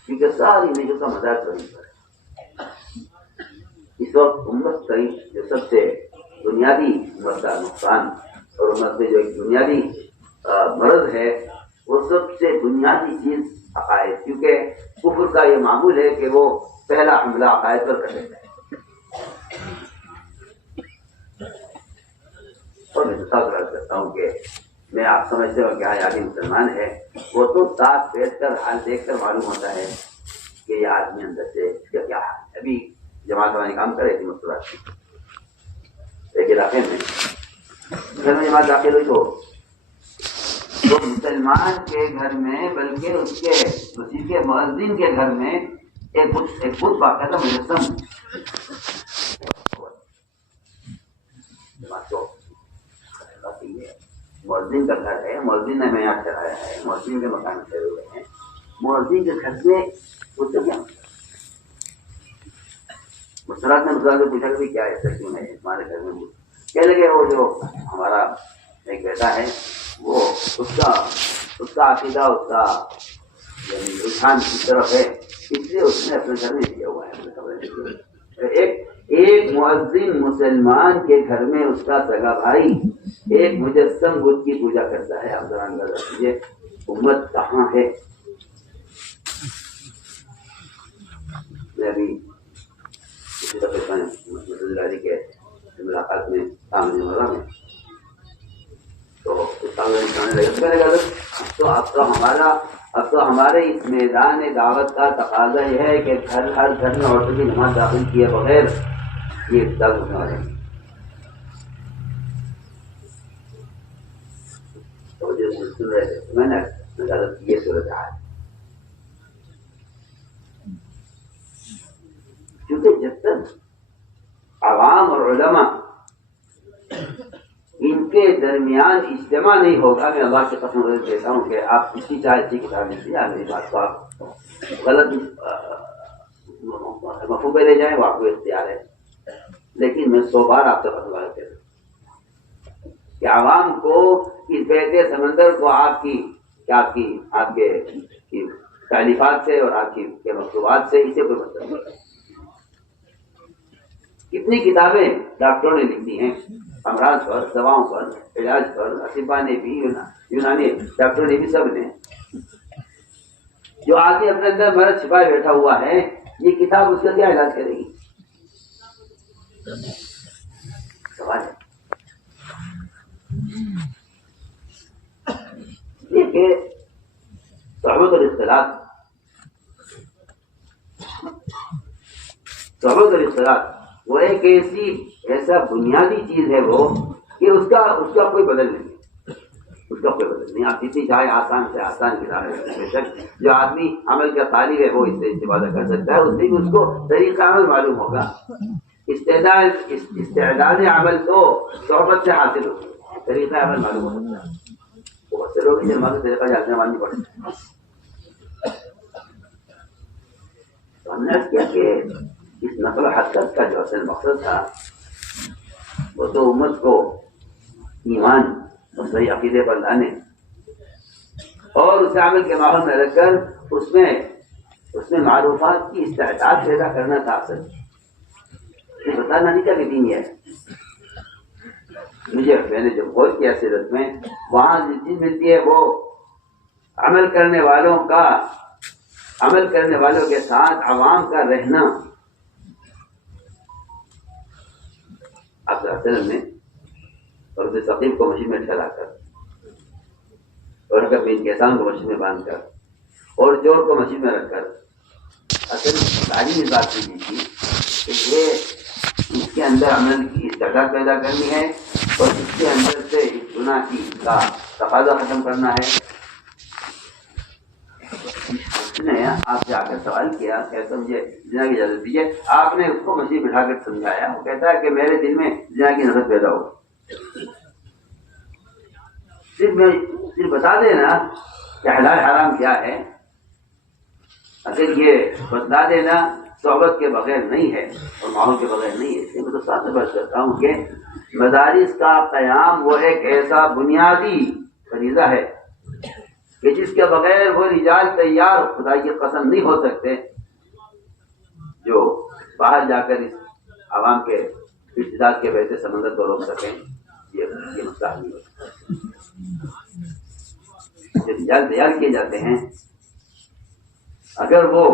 کیونکہ ساری نیکیوں کا مدار توحید پر ہے. اس وقت امت کا جو سب سے بنیادی امت کا نقصان اور امت میں جو ایک بنیادی مرض ہے وہ سب سے بنیادی چیز عقائد، کیونکہ کفر کا یہ معمول ہے کہ وہ پہلا حملہ عقائد پر کر دیتا ہے. اور میں ساتھ رکھ سکتا ہوں کہ میں آپ سمجھتے ہو کہ آدمی مسلمان ہے، وہ تو ساتھ بیٹھ کر حال دیکھ کر معلوم ہوتا ہے کہ یہ آدمی اندر سے اس کا کیا حال ہے. ابھی جماعت والے کام کر رہے تھے مسلمان ایک علاقے میں، گھر میں جماعت داخل ہوئی تو مسلمان کے گھر میں بلکہ اس کے مسجد کے مؤذن کے گھر میں ایک بت باقاعدہ مجسم مؤذن کا گھر ہے، مؤذن نے ہمیں یاد کرایا ہے، مؤذن کے مکان میں ٹھہرے ہوئے ہیں، مؤذن کے گھر میں اس سے کیا مسرات نے مسرات سے پوچھا کہ کیا ایسا کیوں ہے ہمارے گھر میں. کہنے لگے وہ جو ہمارا ایک بیٹا ہے وہ اس کا عقیدہ اس کا یعنی رجحان کی طرف ہے، اس لیے اس نے اپنے گھر میں کیا ہوا ہے. ایک مؤذن مسلمان کے گھر میں اس کا سگا بھائی ایک مجسم بت کی پوجا کرتا ہے. آپ ذرا اندازہ کیجیے امت کہاں ہے. میں ابھی اسی طرح مسجد کے ملاقات میں سامنے والا میں تو اب تو ہمارے اس میدان دعوت کا تقاضا یہ ہے کہ ہر گھر میں عورتوں کی نماز داخل کیے بغیر یہ افطار ہونے والے ہیں. تو جو سن رہے تھے میں نے یہ صورت حال، کیونکہ جب تک عوام اور علماء ان کے درمیان اجتماع نہیں ہوگا، میں اللہ کی قسم دیتا ہوں کہ آپ کسی چاہے اچھی کتاب لکھ دیا میری بات کو آپ غلط مفہوم پہ لے جائیں وہ آپ کو اختیار ہے، لیکن میں 100 بار آپ سے فتویٰ کرتا ہوں کہ عوام کو اس بہتے سمندر کو آپ کے تعلیفات سے اور آپ کے مکتوبات سے اسے کوئی مطلب نہیں. کتنی کتابیں ڈاکٹروں نے لکھ دی ہیں امراض پر، دواؤں پر، علاج پر، اطباء نے بھی، یونانی ڈاکٹروں نے بھی، سب نے. جو آدمی اپنے اندر مرض چھپائے بیٹھا ہوا ہے یہ کتاب اس کا کیا علاج کرے گی؟ سوال ہے یہ کہ صحبت اور اختلاط وہ ایک ایسا بنیادی چیز ہے وہ کہ اس کا کوئی بدل نہیں ہے، اس کا کوئی بدل نہیں. آپ جتنی چاہے آسان سے آسان کتاب ہے، بے شک جو آدمی عمل کا طالب ہے وہ اس سے استفادہ کر سکتا ہے، اس سے بھی اس کو طریقہ عمل معلوم ہوگا. استعداد عمل تو صحبت سے حاصل ہوگا، طریقہ عمل معلوم ہو سکتا ہے. بہت سے لوگ جرمانہ طریقہ جاننے ماننی پڑتے. تو ہم نے کیا کہ اس نقل و حرکت کا جو اصل مقصد تھا وہ تو امت کو ایمان اور صحیح عقیدے پر لانے اور اسے عمل کے ماحول میں رکھ کر اس میں معروفات کی استعداد پیدا کرنا تھا. اصل یہ بتانا نہیں تھا کہ دین یہ ہے. میں نے جب غور کیا سیرت میں وہاں جو چیز ملتی ہے وہ عمل کرنے والوں کے ساتھ عوام کا رہنا. آپ نے اور اسے ثقیف کو مسجد میں ٹھہرا کر اور اگر بے انکسان کو مسجد میں باندھ کر اور چور کو مسجد میں رکھ کر اصل تعلیم اس بات کی تھی کہ یہ اس کے اندر عمل کی استعداد پیدا کرنی ہے اور اس کے اندر سے اس گناہ کا تقاضا ختم کرنا ہے. اس نے آپ سے آ کر سوال کیا، کہتا مجھے زنا کی اجازت دیجیے، آپ نے اس کو مسجد بٹھا کر سمجھایا، وہ کہتا ہے کہ میرے دل میں زنا کی نفرت پیدا ہو، صرف بتا دینا کہ حلال حرام کیا ہے، اگر یہ بتلا دینا صحبت کے بغیر نہیں ہے اور ماحول کے بغیر نہیں ہے، اس لیے میں تو ساتھ بات کرتا ہوں کہ مدارس کا قیام وہ ایک ایسا بنیادی فریضہ ہے کہ جس کے بغیر وہ رجال تیار خدا کی قسم نہیں ہو سکتے جو باہر جا کر اس عوام کے ارتداد کے بہتے سمندر کو روک سکیں۔ یہ مسئلہ نہیں ہوتا۔ جو رجال تیار کیے جاتے ہیں اگر وہ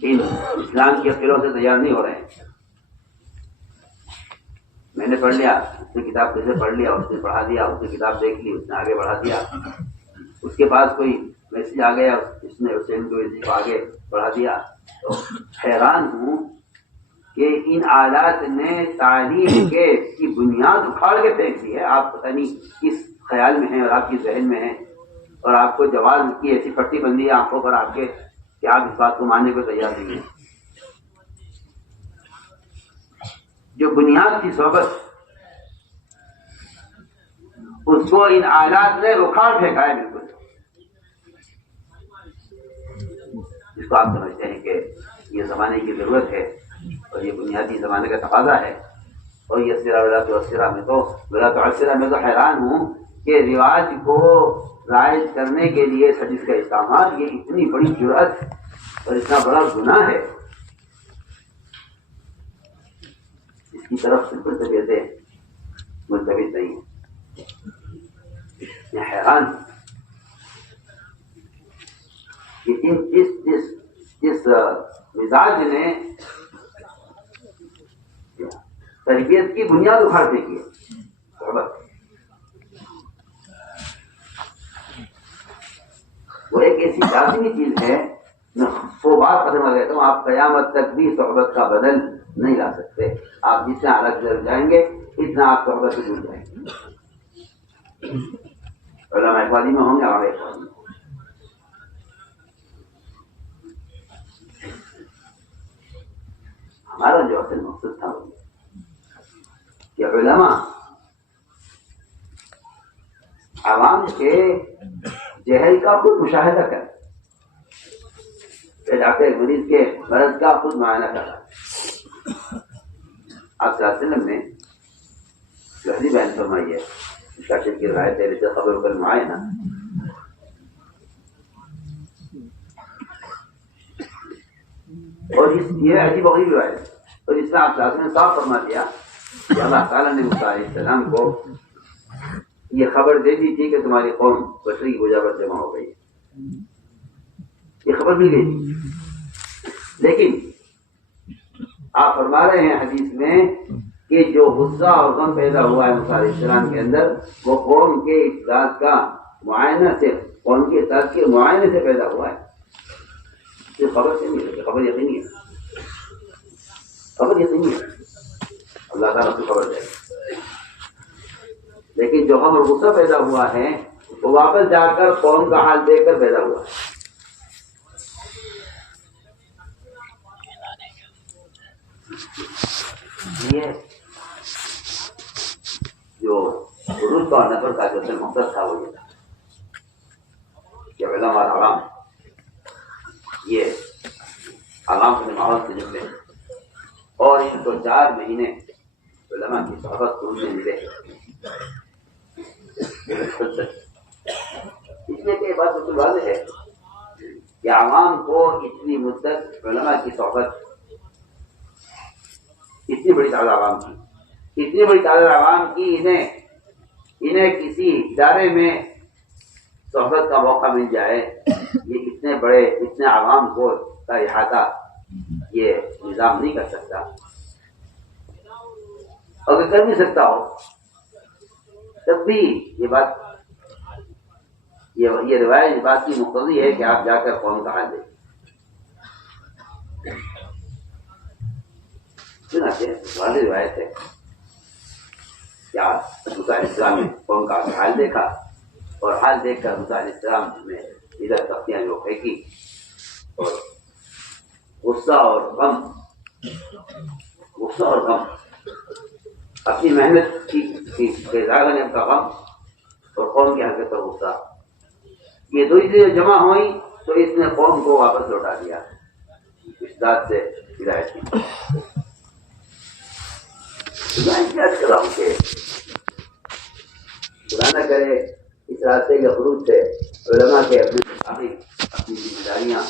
ان اسلام کے قلعوں سے تیار نہیں ہو رہے ہیں، میں نے پڑھ لیا، اس نے کتاب کیسے پڑھ لیا، اس نے پڑھا دیا، اس نے کتاب دیکھ لی، اس نے آگے بڑھا دیا، اس کے پاس کوئی میسج آ گیا، اس نے حسین کو آگے بڑھا دیا، تو حیران ہوں کہ ان آلات نے تعلیم کے کی بنیاد اکھاڑ کے پھینک دی ہے۔ آپ پتہ نہیں کس خیال میں ہیں اور آپ کی ذہن میں ہیں، اور آپ کو جواز کی ایسی پٹی بندی ہے آنکھوں پر آپ کے کہ آپ اس بات کو ماننے کو تیار نہیں ہیں۔ جو بنیاد کی صحبت اس کو ان آلات نے اکھاڑ پھینکا ہے بالکل، جس کو آپ سمجھتے ہیں کہ یہ زمانے کی ضرورت ہے اور یہ بنیادی زمانے کا تقاضا ہے، اور یہ سرا ولا تو میں تو حیران ہوں کہ رواج کو رائج کرنے کے لیے حدیث کا استعمال، یہ اتنی بڑی جرأت اور اتنا بڑا گناہ ہے، اس کی طرف بالکل طبیعتیں ملتوت نہیں ہیں۔ میں حیران کہ جس مزاج نے تربیت کی بنیاد اکھاڑ پھینکی ہے، وہ ایک ایسی لازمی چیز ہے، میں وہ بات ختم کر دیتا ہوں، آپ قیامت تک بھی صحبت کا بدل نہیں لا سکتے، آپ جتنا الگ سے جائیں گے اتنا آپ صحبت سے دور جائیں گے۔ علماء اخوانی میں ہوں گے، ہمارے اخوانی میں ہمارا جو اصل مقصد تھا وہ کہ علماء عوام کے جہل کا خود مشاہدہ کر، ڈاکٹر مریض کے مرض کا خود معائنہ کر۔ آپ صلی اللہ علیہ وسلم نے جو حدیث بیان فرمائی ہے، شاکر کی روایت ہے، جیسے خبر پر معائنہ، اور یہ عجیب و غریب روایت ہے، اور اس میں آپ صلی اللہ علیہ وسلم نے صاف فرما دیا کہ اللہ تعالیٰ نے موسیٰ علیہ السلام کو یہ خبر دے دی تھی کہ تمہاری قوم بشری کی وجہ پر جمع ہو گئی، یہ خبر مل گئی تھی، لیکن آپ فرما رہے ہیں حدیث میں کہ جو غصہ اور غم پیدا ہوا ہے موسیٰ علیہ السلام کے اندر، وہ قوم کے اطلاعات کا معائنہ سے، قوم کے اطلاعات کے معائنے سے پیدا ہوا ہے، یہ خبر سے نہیں ہے، خبر یقینی ہے، خبر یقینی ہے، اللہ تعالیٰ کو خبر دے، لیکن جو غم اور غصہ پیدا ہوا ہے وہ واپس جا کر قوم کا حال دیکھ کر پیدا ہوا ہے۔ یہ جو عروج اور نفر کا جو مقصد تھا وہ یہ تھا کہ علماء اور عوام یہ عوام کے ماحول سے نکلے، اور ان کو 4 مہینے علماء کی صحبت کو انہیں ملے، اس لیے کہ یہ بات بالکل واضح ہے کہ عوام کو اتنی مدت علماء کی صحبت، اتنی بڑی تعداد عوام کی، اتنی بڑی تعداد عوام کی انہیں کسی ادارے میں صحبت کا موقع مل جائے، یہ اتنے عوام کو کا احاطہ یہ نظام نہیں کر سکتا، اگر کر نہیں سکتا ہو تب بھی یہ بات، یہ روایت اس بات کی مقتضی ہے کہ آپ جا کر قوم کا حال دیکھیں۔ والی روایت ہے کیا موسیٰ علیہ السلام نے قوم کا حال دیکھا، اور حال دیکھ کر موسیٰ علیہ السلام نے ادھر تختیاں جو پھینکی، اور غصہ اور غم اپنی محنت کی ظاہر نے کا غم اور قوم کی حرکت پر غصہ، یہ دو چیزیں جمع ہوئی تو اس نے قوم کو واپس لوٹا دیا، اس ذات سے ہدایت کی۔ میں کیا کر رہا ہوں کہ خدا نہ کرے اس راستے کے خروج سے علماء کے اپنے ذمہ داریاں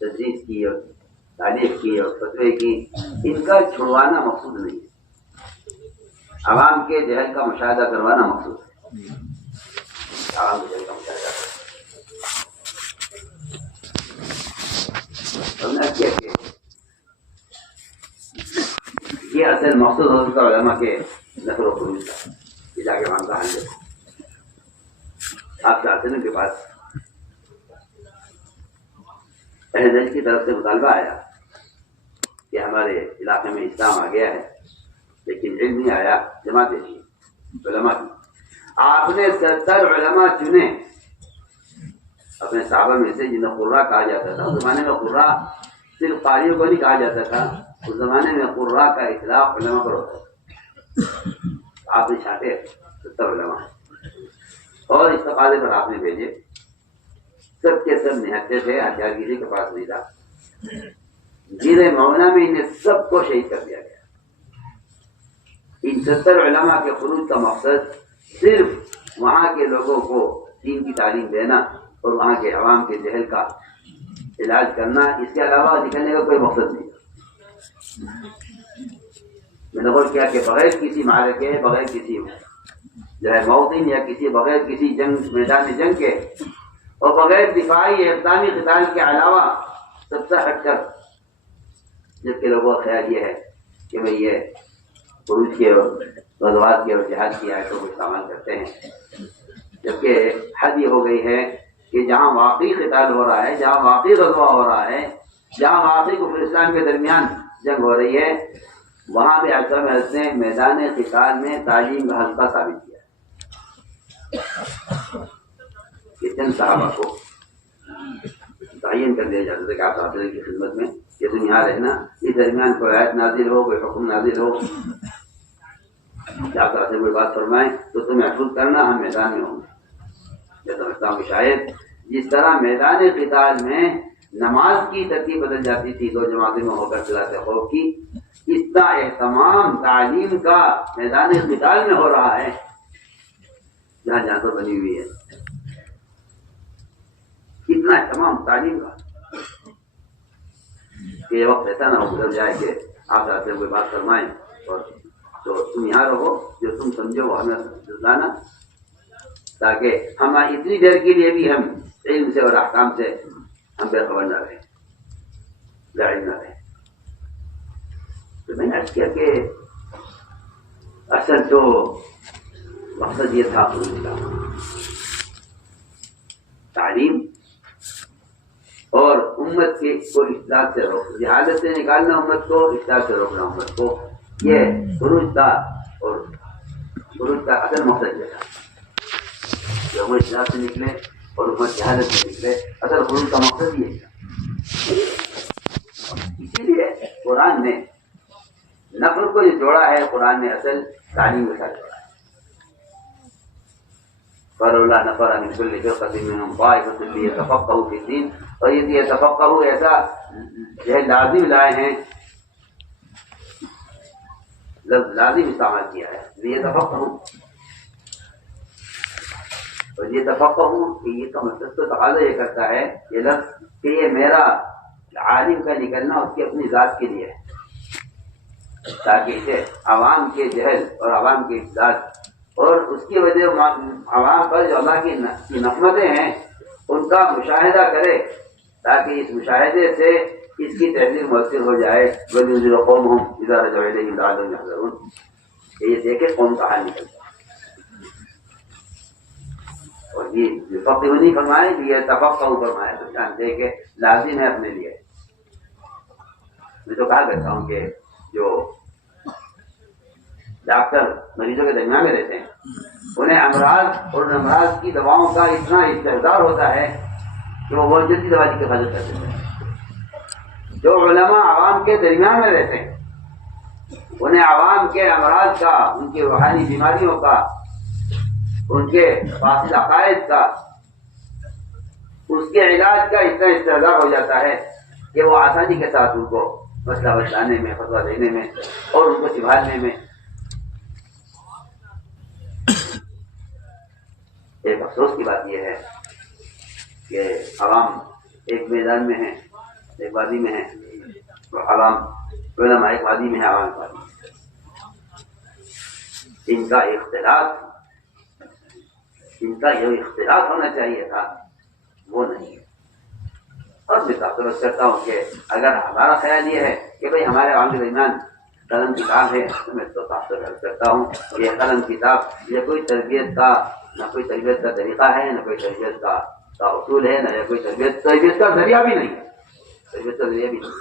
تجدید کی اور تعریف کی اور فتوے کی، ان کا چھڑوانا مقصود نہیں ہے، عوام کے جہل کا مشاہدہ کروانا مقصود ہے، عوام کے جہل کا مشاہدہ کرنا کیا کہ یہ اصل مقصود ہو سکتا علماء کے نفر و خروج کا، یہ جا کے وہاں کا حل دیکھو۔ آپ چاہتے ہیں کے پاس اہل حدیث کی طرف سے مطالبہ آیا کہ ہمارے علاقے میں اسلام آ گیا ہے لیکن علم نہیں آیا، جماعت دیکھیے علماء کی۔ آپ نے 70 علماء چنے اپنے صحابہ میں سے جنہیں قرہ کہا جاتا تھا۔ اس زمانے میں قرہ صرف قاریوں کو نہیں کہا جاتا تھا، اس زمانے میں قرہ کا اطلاق علماء پر ہوتا تھا۔ آپ نے چھانٹے 70 علماء اور استفادے پر آپ نے بھیجے، سب کے سب نہتے تھے، ہتھیار کسی کے پاس نہیں تھا۔ زیر معاونہ میں انہیں سب کو شہید کر دیا گیا۔ ان 70 علماء کے خروج کا مقصد صرف وہاں کے لوگوں کو دین کی تعلیم دینا اور وہاں کے عوام کے جہل کا علاج کرنا، اس کے علاوہ نکلنے کا کوئی مقصد نہیں۔ میں نے غور کیا کہ بغیر کسی معرکے، بغیر کسی جو ہے موطن یا بغیر کسی جنگ میدان جنگ کے اور بغیر دفاعی اقدامی قتال کے علاوہ سب سے ہٹ کر جبکہ لوگوں کا خیال یہ ہے کہ بھئی یہ خروج کے اور غزوات کی اور جہاد کی آیتوں کو استعمال کرتے ہیں، جبکہ حد یہ ہو گئی ہے کہ جہاں واقعی قتال ہو رہا ہے، جہاں واقعی غزوہ ہو رہا ہے، جہاں واقعی کفر اسلام کے درمیان جنگ ہو رہی ہے، وہاں بھی اعظم حضرت نے میدان قتال میں تعلیم کا حلقہ ثابت کیا ہے کہ چند صحابہ کو تعین کر دیا جاتا تھا کہ آپ حاضر کی خدمت میں کہ تم یہاں رہنا، اس درمیان کوئی آیت نازل ہو، کوئی حکم نازل ہو، آپ سے کوئی بات فرمائیں تو تم محفوظ کرنا، ہم میدان میں ہوں گے۔ میں سمجھتا ہوں کہ شاید جس طرح میدان قتال میں نماز کی ترتیب بدل جاتی تھی، 2 جماعتوں میں ہو کر صلاۃ خوف کی، اتنا اہتمام تعلیم کا میدان قتال میں ہو رہا ہے جہاں جہاں تو بنی ہوئی ہے، اتنا اہتمام تعلیم کا کہ یہ وقت ایسا نہ ہو گزر جائے کہ آپ سے کوئی بات فرمائیں اور تو تم یہاں رہو، جو تم سمجھو وہ ہمیں بتانا، تاکہ ہم اتنی دیر کے لیے بھی ہم علم سے اور احکام سے ہم بے خبر نہ رہیں، ظاہر نہ رہیں۔ تو میں نے عرض کیا کہ اصل تو مقصد یہ تھا خروج کا، تعلیم اور امت کے کو اصلاح سے روکنا، جہالت سے نکالنا امت کو، اصلاح سے روکنا امت کو، یہ خروج کا اور خروج کا اصل مقصد یہ تھا کہ امت اصلاح سے نکلے اور امت جہالت سے نکلے، اصل خروج کا مقصد یہ تھا۔ اسی لیے قرآن نے نفر کو جو جوڑا ہے، قرآن نے اصل تعلیم کے ساتھ جوڑا ہے۔ فَلَوْلَا نَفَرَ مِنْ كُلِّ فِرْقَةٍ مِّنْهُمْ طَائِفَةٌ لِيَتَفَقَّهُوا فِي الدِّينِ، اور یہ يتفقهوا ایسا لازم لائے ہیں، لفظ لازم استعمال کیا ہے، لِيَتَفَقَّهُوا، اور يتفقهوا یہ کا مطلب تو تقاضا یہ کرتا ہے یہ لفظ کہ یہ میرا عالم کا نکلنا اس کی اپنی ذات کے لیے ہے، تاکہ اسے عوام کے جہل اور عوام کی اطلاع اور اس کی وجہ عوام پر جو اللہ کی نعمتیں ہیں ان کا مشاہدہ کرے، تاکہ اس مشاہدے سے اس کی تحریر مؤثر ہو جائے۔ وَلْيُنذِرَ قَوْمَهُمْ إِذَا رَجَعُوا إِلَيْهِمْ لَعَلَّهُمْ يَحْذَرُونَ، یہ دیکھے قوم کا حال نکلتا ہے۔ اور یہ فقہ نہیں فرمائے، یہ تفقہ فرمائے، تو جانتے ہیں کہ لازم ہے اپنے لیے۔ میں تو کہا کرتا ہوں کہ جو ڈاکٹر مریضوں کے درمیان میں رہتے ہیں، انہیں امراض اور امراض کی دواؤں کا اتنا استحضار ہوتا ہے کہ وہ بہت جلدی دوا کی حفاظت کر دیتے ہیں۔ جو علماء عوام کے درمیان میں رہتے ہیں انہیں عوام کے امراض کا، ان کی روحانی بیماریوں کا، ان کے فاسد عقائد کا، اس کے علاج کا اتنا استحضار ہو جاتا ہے کہ وہ آسانی کے ساتھ ان کو مسئلہ بتانے میں، فتویٰ دینے میں اور ان کو سنبھالنے میں۔ ایک افسوس کی بات یہ ہے کہ عوام ایک میدان میں ہے، ایک وادی میں ہے، اور عوام علماء ایک وادی میں ہے، عوام ایک وادی میں ہے۔ ان کا جو اختلاف ہونا چاہیے تھا وہ نہیں ہے۔ اور میں تعلق کرتا ہوں کہ اگر ہمارا خیال یہ ہے کہ بھئی ہمارے عوام کے درمیان قلم کتاب ہے تو میں تو تعلق کرتا ہوں کہ یہ قلم کتاب یہ کوئی تربیت کا، نہ کوئی تربیت کا طریقہ ہے، نہ کوئی تربیت کا اصول ہے، نہ کوئی تربیت کا ذریعہ بھی نہیں ہے، تربیت کا ذریعہ بھی نہیں ہے۔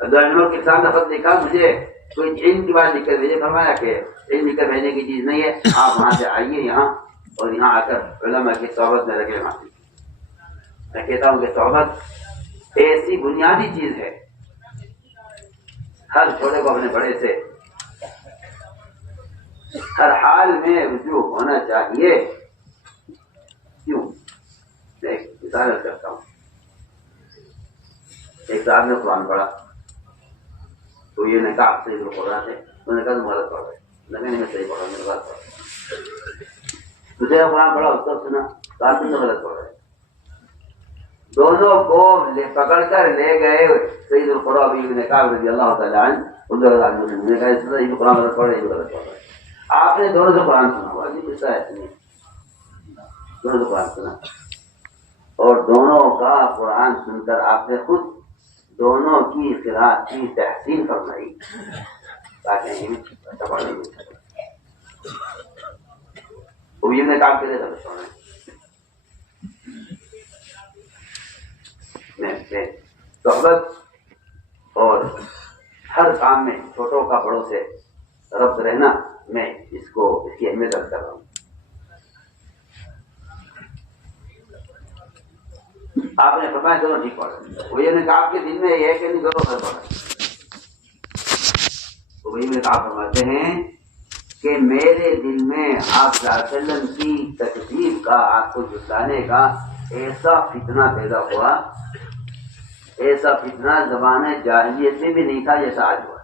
عبدالعلم کے ساتھ خط لکھا، مجھے کوئی علم کی بات لکھ کر بھیجے، فرمایا کہ علم لکھ کر بھیجنے کی چیز نہیں ہے، آپ وہاں سے آئیے یہاں اور یہاں آ کر علماء کی صحبت میں رکھے وہاں۔ میں کہتا ہوں کہ صحبت ایسی بنیادی چیز ہے، ہر چھوٹے کو اپنے بڑے سے ہر حال میں رجوع ہونا چاہیے۔ کیوں؟ میں ایک مثال کرتا ہوں۔ ایک صاحب نے قرآن پڑھا تو یہ نے کہا صحیح القرآن ہے، انہوں نے کہا تم غلط پڑھ رہے، میں نے صحیح پڑھا، میں نے غلط پڑھا۔ دوسرے قرآن پڑھا، اس کو سنا، کہا تم نے غلط پڑھ رہے۔ دونوں کو پکڑ کر لے گئے سید القرآن ابن کعب رضی اللہ تعالیٰ عنہ، انہوں نے کہا یہ قرآن غلط پڑھ رہے، یہ غلط پڑھ رہے۔ آپ نے دونوں سے قرآن سنا ہوا، عجیب قصہ ہے، دونوں سے قرآن سنا اور دونوں کا قرآن سن کر آپ نے خود دونوں کی قراءت کی تحسین فرمائی تاکہ وہ یہ نے کام کے لیے غلط پڑھ رہے۔ صحبت اور ہر کام میں چھوٹوں کا بڑوں سے ربط رہنا، میں اس کی اہمیت رکھ کر رہا ہوں۔ آپ نے فرمایا دونوں ٹھیک پڑھ رہے، وہ یہ نے کہا آپ کے دل میں یہ ہے کہ نہیں دونوں غلط پڑھ رہے۔ تو وہی میں کہا فرماتے ہیں کہ میرے دل میں آپ صلی اللہ علیہ وسلم کی تکذیب کا، آپ کو جھٹلانے کا ایسا فتنہ پیدا ہوا، ایسا فتنہ زمانہ جاہلیت میں بھی نہیں تھا جیسا آج ہوا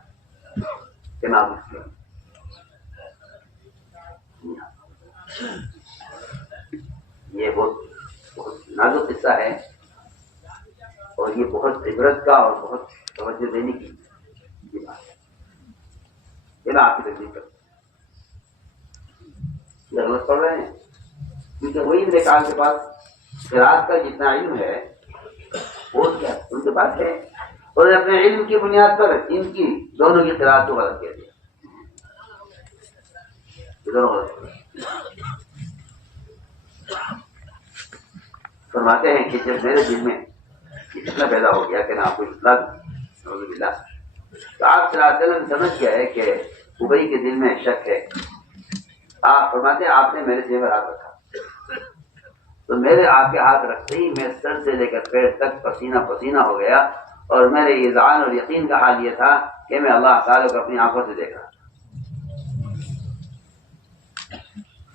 کہ میں آپ اس یہ بہت نازک قصہ ہے اور یہ بہت عبرت کا اور بہت توجہ دینے کی بات ہے۔ یہ میں آپ کی تصدیق کرتا ہوں، یہ غلط پڑھ رہے ہیں کیونکہ وہی میرے کال کے پاس قرات کا جتنا علم ہے وہ کیا ان کے پاس ہے، اور اپنے علم کی بنیاد پر ان کی دونوں کی قرات کو غلط کیا دیا، دونوں غلط۔ فرماتے ہیں کہ جب میرے دل میں اتنا پیدا ہو گیا کہ نہ آپ کو اطلاع نعوذ باللہ، تو آپ صلی اللہ علیہ وسلم سمجھ گیا ہے کہ ابئی کے دل میں شک ہے۔ آپ فرماتے ہیں آپ نے میرے سینے پر ہاتھ رکھا تو میرے آپ کے ہاتھ رکھتے ہی میں سر سے لے کر پیر تک پسینہ پسینہ ہو گیا، اور میرے اذعان اور یقین کا حال یہ تھا کہ میں اللہ تعالیٰ کو اپنی آنکھوں سے دیکھ رہا تھا۔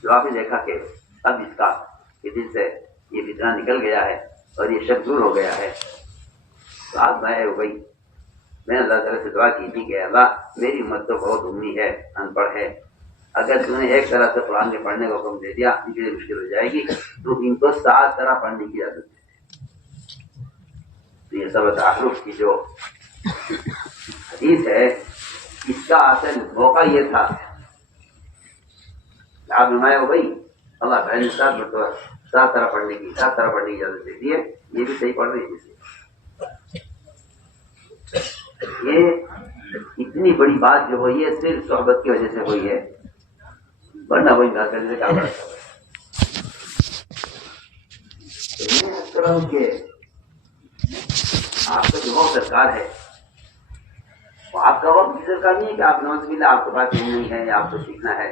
جو آپ نے دیکھا کہ اب اس کا یہ دل سے یہ فتنہ نکل گیا ہے اور یہ شک دور ہو گیا ہے، تو آج میں اللہ تعالیٰ سے دعا کی تھی کہ اللہ میری امت تو بہت امی ہے، ان پڑھ ہے، اگر تم نے ایک طرح سے قرآن کے پڑھنے کا حکم دے دیا ان کے لیے مشکل ہو جائے گی، تو ان کو 7 طرح پڑھنے کی اجازت ہے۔ تو یہ سب تعارف کی جو حدیث ہے اس کا اصل موقع یہ تھا، آپ نمایا ہو بھائی اللہ تعالیٰ نے 7 طرح پڑھنے کی اجازت دے دی ہے، یہ بھی صحیح پڑھ رہی ہے۔ یہ اتنی بڑی بات جو ہوئی ہے صرف صحبت کی وجہ سے ہوئی ہے، ورنہ وہ انکار کرنے سے کیا بڑا کہ آپ کا جو سرکار ہے آپ کا وقت ذکر کا نہیں ہے کہ آپ نوز باللہ آپ کے پاس علم نہیں ہے یا آپ کو سیکھنا ہے،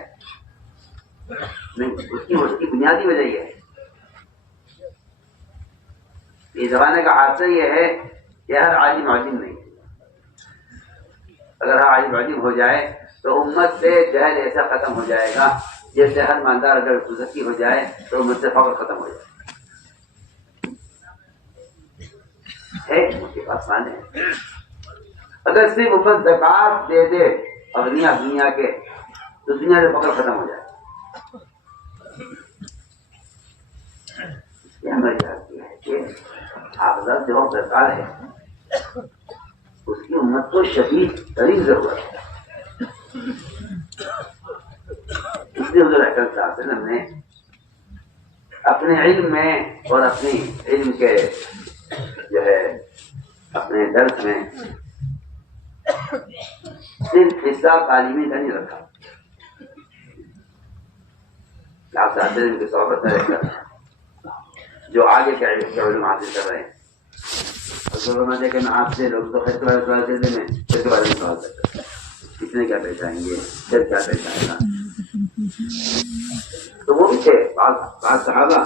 نہیں، اس کی بنیادی وجہ یہ ہے، یہ زمانے کا حادثہ یہ ہے کہ ہر عالم عالم نہیں، اگر ہر عالم عالم ہو جائے تو امت سے جہل ایسا ختم ہو جائے گا جیسے ہر مالدار اگر مزکی ہو جائے تو امت سے فقر ختم ہو جائے ہے، ان کے پاس مانے ہیں۔ اگر صرف امت زکات دے دے اغنیا دنیا کے تو دنیا سے فقر ختم ہو جائے، اس لیے ہماری چاہتی ہے کہ حافظات جو سرکار ہے اس کی امت کو شدید ترین ضرورت ہے۔ اس لیے حضور اکرم صلی اللہ علیہ وسلم نے اپنے علم میں اور اپنی علم کے جو ہے اپنے درس میں صرف حصہ تعلیمی کا نہیں رکھا، آپ صلی اللہ علیہ وسلم کی صحبت میں رہ کر جو آگے کے علم حاصل کر رہے ہیں، فرماتے کہ میں آپ سے لوگ تو خیر کے بارے میں سوال کرتے میں خیر کے بارے میں سوال کرتا ہوں، کتنے کیا پیش آئیں گے، خیر کیا پیش آئے گا، تو وہ بھی تھے بعض صحابہ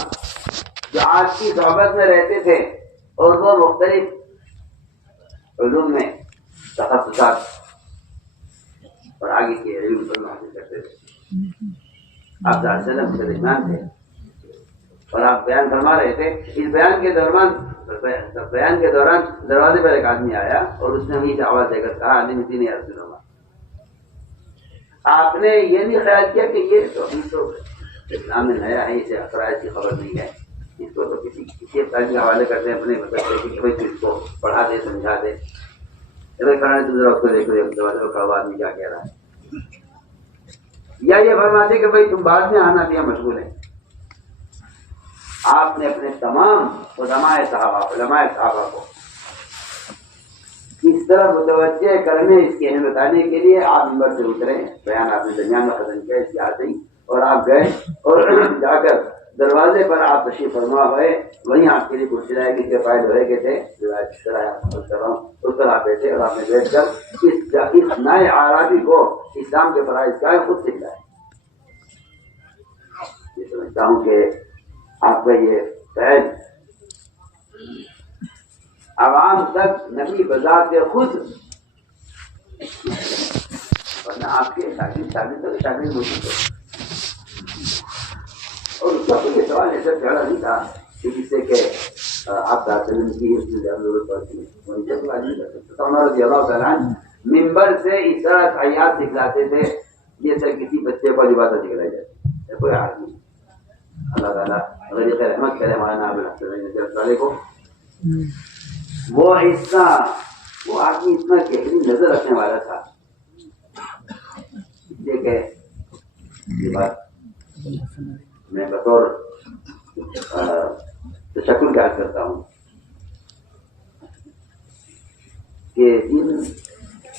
جو آج کی صحبت میں رہتے تھے اور وہ مختلف علوم میں تخصصات اور آگے کے علم پر حاصل کرتے تھے۔ آپ صلی اللہ علیہ وسلم کے درمیان تھے اور آپ بیان فرما رہے تھے، اس بیان کے دوران دروازے پر ایک آدمی آیا اور اس نے وہیں سے آواز دے کر کہا عالم دین یا رسول اللہ۔ آپ نے یہ نہیں خیال کیا کہ یہ تو اسلام میں نیا ہے، اسے فرائض کی خبر نہیں ہے، اس کو تو کسی کے حوالے کرتے ہیں اپنے مطلب کہ اس کو پڑھا دے سمجھا دے، کو دیکھو آدمی کیا کہہ رہا ہے، یا یہ فرماتے کہ بھائی تم بعد میں آنا دیا مشغول ہے۔ آپ نے اپنے تمام علماء صحابہ کو اس طرح متوجہ کرنے، اس کی اہمیت بتانے کے لیے آپ منبر سے اترے، بیان آپ نے درمیان میں ختم کیا، اس کی آتے ہی اور آپ گئے اور جا کر دروازے پر آپ تشریف فرما ہوئے، وہیں آپ کے لیے کرسی لائے کسی کے فائد ہوئے کے تھے، اس پر آپ بیٹھے اور آپ نے بیٹھ کر اس نئے عربی کو اسلام کے فرائض کا خود سکھلائے۔ یہ سمجھتا ہوں کہ آپ کا یہ فیض عوام تک نبی بذات خود، ورنہ آپ کے شاگرد موجود تھے اور اس کا کوئی سوال ایسا چڑھا نہیں تھا کہ جس سے کہ آپ کا علم کی ضرورت پڑتی ہے۔ عمر رضی اللہ تعالیٰ ممبر سے اس طرح آیات سکھلاتے تھے جیسے کسی بچے کو عبادت سکھلائی جاتی ہے، کوئی حال نہیں۔ اللہ تعالیٰ غریق رحمت کرے مولانا عبدالحسن کو، وہ حصہ وہ آدمی اتنا گہری نظر رکھنے والا تھا، اس لیے کہ یہ بات میں بطور تشکر یاد کرتا ہوں کہ جن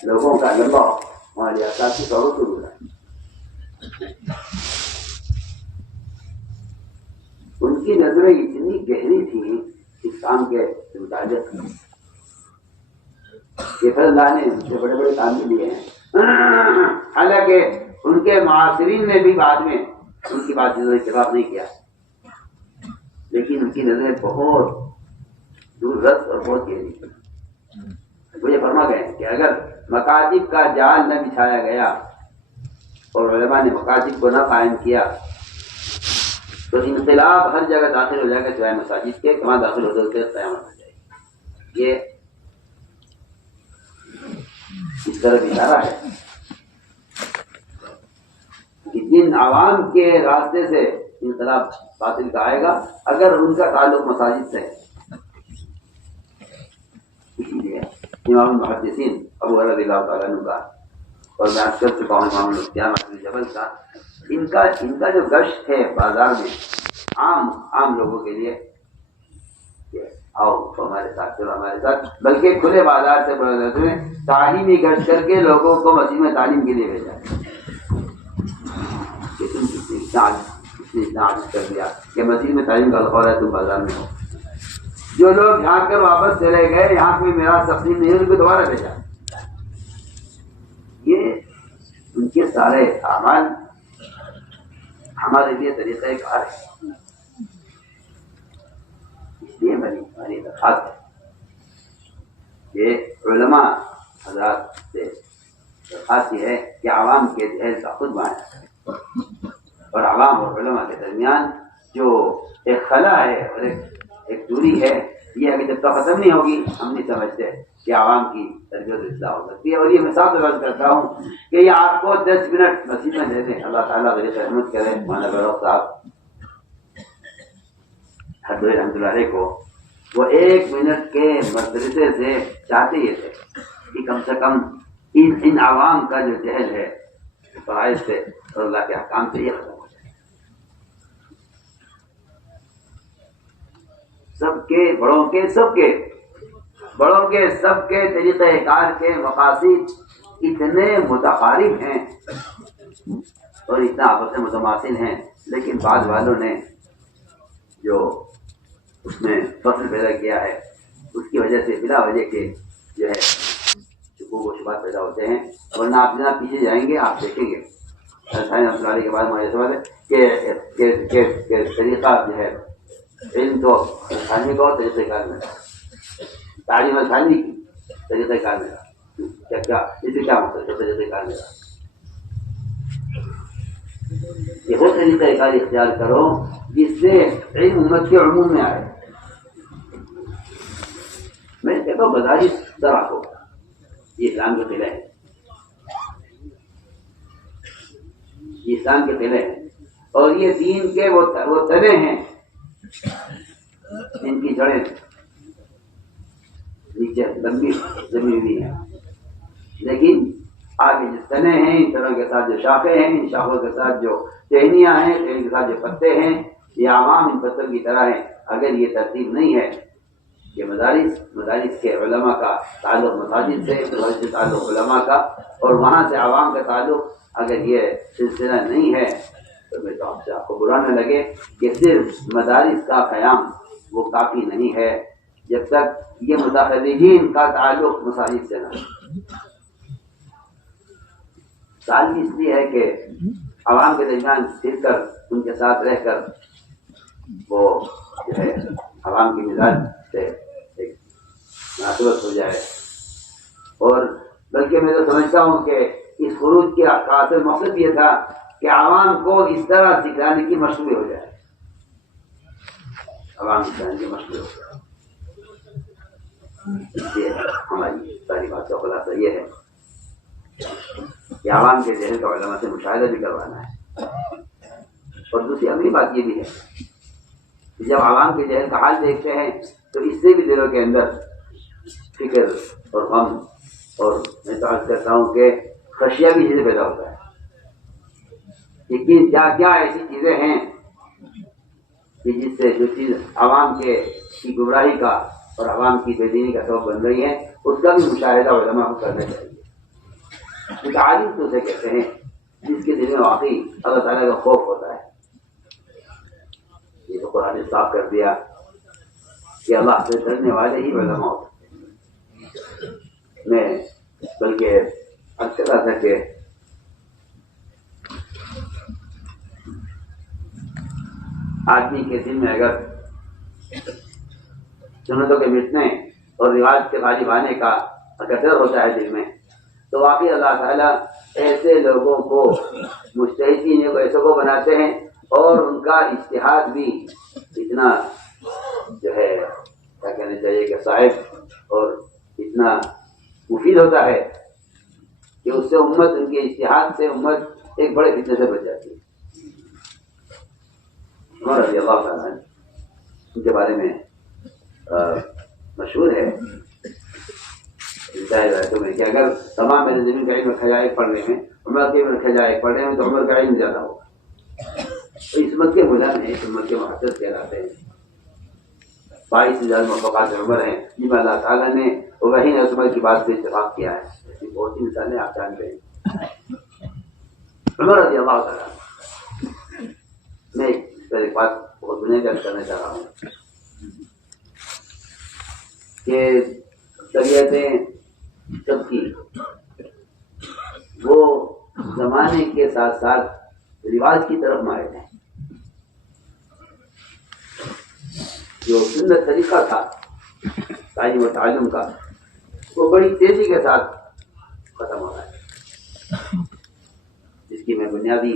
لوگوں کا لمبا ہمارے اساسی طور سے گزرا، ان کی نظریں اتنی گہری تھی اس کام کے متعلق کہ پھر اللہ نے ان سے بڑے بڑے کام بھی لیے ہیں، حالانکہ ان کے معاصرین نے بھی بعد میں ان کی بات چیزوں اتفاق نہیں کیا، لیکن ان کی نظریں بہت دور رس اور بہت گہری تھی۔ مجھے فرما گئے کہ اگر مکاتب کا جال نہ بچھایا گیا اور علماء نے مکاتب کو نہ قائم کیا تو انقلاب ہر جگہ داخل ہو جائے گا سوائے مساجد کے، کہاں داخل ہوتے ہوتے قیامت ہو جائے گی۔ یہ اس طرح اشارہ ہے کہ جن عوام کے راستے سے انقلاب باطل کا آئے گا اگر ان کا تعلق مساجد سے ہے۔ اسی لیے امام المحدثین ابو ہریرہ رضی اللہ تعالیٰ عنہ کا اور میں کر چکا ہوں امام القیامہ جبل کا، ان کا جو گشت ہے بازار میں عام لوگوں کے لیے کہ آؤ ہمارے ساتھ چلو ہمارے ساتھ، بلکہ کھلے بازار سے میں تعلیمی گشت کر کے لوگوں کو مسجد میں تعلیم کے لیے بھیجا کر دیا کہ مسجد میں تعلیم کا الخور ہے، تم بازار میں ہو۔ جو لوگ جھانک کر واپس چلے گئے، یہاں کوئی میرا تقسیم نہیں، ان کو دوبارہ بھیجا یہ ان کے سارے اعمال ہمارے لیے طریقہ کار ہے. اس لیے ہماری درخواست ہے کہ علماء حضرات سے درخواست یہ ہے کہ عوام کے جہل کا خود معنی اور عوام اور علماء کے درمیان جو ایک خلا ہے اور ایک دوری ہے، یہ ابھی جب تک ختم نہیں ہوگی ہم نہیں سمجھتے کہ عوام کی تربیت و اصلاح ہو سکتی ہے. اور یہ میں صاف عرض کرتا ہوں کہ یہ آپ کو 10 منٹ مسجد میں دے دیں، اللہ تعالیٰ بڑی رحمت کرے. مولانا فاروق صاحب حضرت رحمۃ اللہ علیہ کو وہ 1 منٹ کے مدرسے سے چاہتے یہ تھے کہ کم سے کم ان عوام کا جو جہل ہے فرائض سے اور اللہ کے احکام سے یہ ختم ہو جائے. سب کے سب کے طریقہ کار کے مقاصد اتنے متقارب ہیں اور اتنا آپس میں متماثل ہیں، لیکن بعض والوں نے جو اس میں فصل پیدا کیا ہے اس کی وجہ سے بلا وجہ کے جو ہے شکوک و شبہات پیدا ہوتے ہیں. ورنہ آپ جناب پیچھے جائیں گے آپ دیکھیں گے کے بعد مجھے سوال ہے کہ طریقہ جو ہے علم تو ثانی کا اور طریقہ کار میں تعلیم ثانی کی طریقہ کار میں کیا اس سے کیا مطلب ہے طریقہ کار میں یہ وہ طریقہ کار اختیار کرو جس سے علم امت کے عموم میں آئے. میں نے دیکھا بظاہر طرح کو یہ اسلام کے قلعے ہیں، یہ اسلام کے قلعے ہیں اور یہ دین کے وہ تنے ہیں ان کی جڑیں نیچے لمبی زمین ہوئی ہیں، لیکن آگے جو تنے ہیں ان تنوں کے ساتھ جو شاخیں ہیں ان شاخوں کے ساتھ جو ٹہنیاں ہیں ٹہنی کے ساتھ جو پتے ہیں یہ عوام ان پتوں کی طرح ہیں. اگر یہ ترتیب نہیں ہے کہ مدارس کے علماء کا تعلق مساجد سے، مساجد سے تعلق علماء کا اور وہاں سے عوام کا تعلق، اگر یہ سلسلہ نہیں ہے تو میں تو آپ سے آپ کو برا نہ لگے کہ صرف مدارس کا قیام وہ کافی نہیں ہے جب تک یہ متخرجین کا تعلق مساجد سے نہ ہو. تعلیم اس لیے ہے کہ عوام کے درمیان پھر کر ان کے ساتھ رہ کر وہ جو ہے عوام کی مزاج سے ایک مناسبت ہو جائے. اور بلکہ میں تو سمجھتا ہوں کہ اس خروج کے خاطر مقصد یہ تھا کہ عوام کو اس طرح سکھانے کی مشغول ہو جائے، عوام سکھانے کی مشغول ہو جائے. اس لیے ہماری ساری بات کا خلاصہ یہ ہے کہ عوام کے ذہن کا علماء سے مشاہدہ بھی کروانا ہے. اور دوسری اگلی بات یہ بھی ہے کہ جب عوام کے ذہن کا حال دیکھتے ہیں تو اس سے بھی دلوں کے اندر فکر اور غم اور میں تو عرض کرتا ہوں کہ خشیہ بھی اسے پیدا ہوتا ہے. لیکن کیا کیا ایسی چیزیں ہیں کہ جس سے جو چیز عوام کی گمراہی کا اور عوام کی بے دینی کا سبب بن رہی ہے اس کا بھی مشاہدہ علماء کو کرنا چاہیے. عالم تو اسے کہتے ہیں جس کے دل میں واقعی اللہ تعالیٰ کا خوف ہوتا ہے. یہ تو قرآن نے صاف کر دیا کہ اللہ سے ڈرنے والے ہی علماء ہوتے ہیں. میں بلکہ عرض کرتا تھا کہ آدمی کے دل میں اگر سنتوں کے مٹنے اور رواج کے غالب آنے کا اگر ڈر ہوتا ہے دل میں تو واقعی اللہ تعالیٰ ایسے لوگوں کو مجتہدین کو ایسے کو بناتے ہیں اور ان کا اجتہاد بھی اتنا جو ہے کیا کہنا چاہیے کہ صاحب اور اتنا مفید ہوتا ہے کہ اس سے امت ان کے اجتہاد سے امت ایک بڑے فتنے سے بچ جاتی ہے. عمر رضی اللہ تعالیٰ ان کے بارے میں مشہور ہے میں کہ اگر تمام میرے زمین کا علم رکھا جائے پڑھنے میں عمر کے علم رکھا جائے پڑھنے میں تو عمر کا علم زیادہ ہوگا. اس امت کے غلام ہیں، اس امت کے محدث کہلاتے ہیں. 22 سے زیادہ مفقات عمر ہیں جن میں اللہ تعالیٰ نے وہی عمر کی بات سے اتفاق کیا ہے. ایسی بہت سی مثالیں آپ جانتے ہیں. عمر رضی اللہ تعالیٰ میں ایک بات بہت بنیادی کرنا چاہ رہا ہوں کہ طبیعتیں سب کی وہ زمانے کے ساتھ ساتھ رواج کی طرف مائل ہیں. جو سنت طریقہ تھا تعلیم و تعلم کا وہ بڑی تیزی کے ساتھ ختم ہو رہا ہے، جس کی میں بنیادی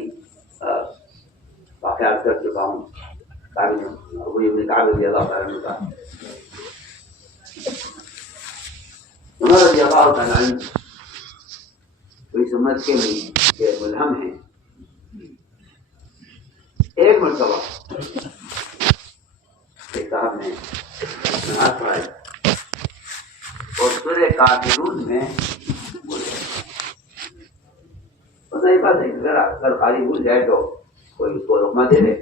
واقعات کر چکا ہوں. ابی بن کعب رضی اللہ تعالیٰ عنہ کا، عمر رضی اللہ تعالیٰ عنہ کوئی سمجھ کے نہیں کہ ملہم ہیں. ایک مرتبہ ایک صاحب نے نماز پڑھائی اور سورہ کافرون میں بولے. صحیح بات ہے، اگر خالی بھول جائے تو کوئی اس کو لقمہ دے دے،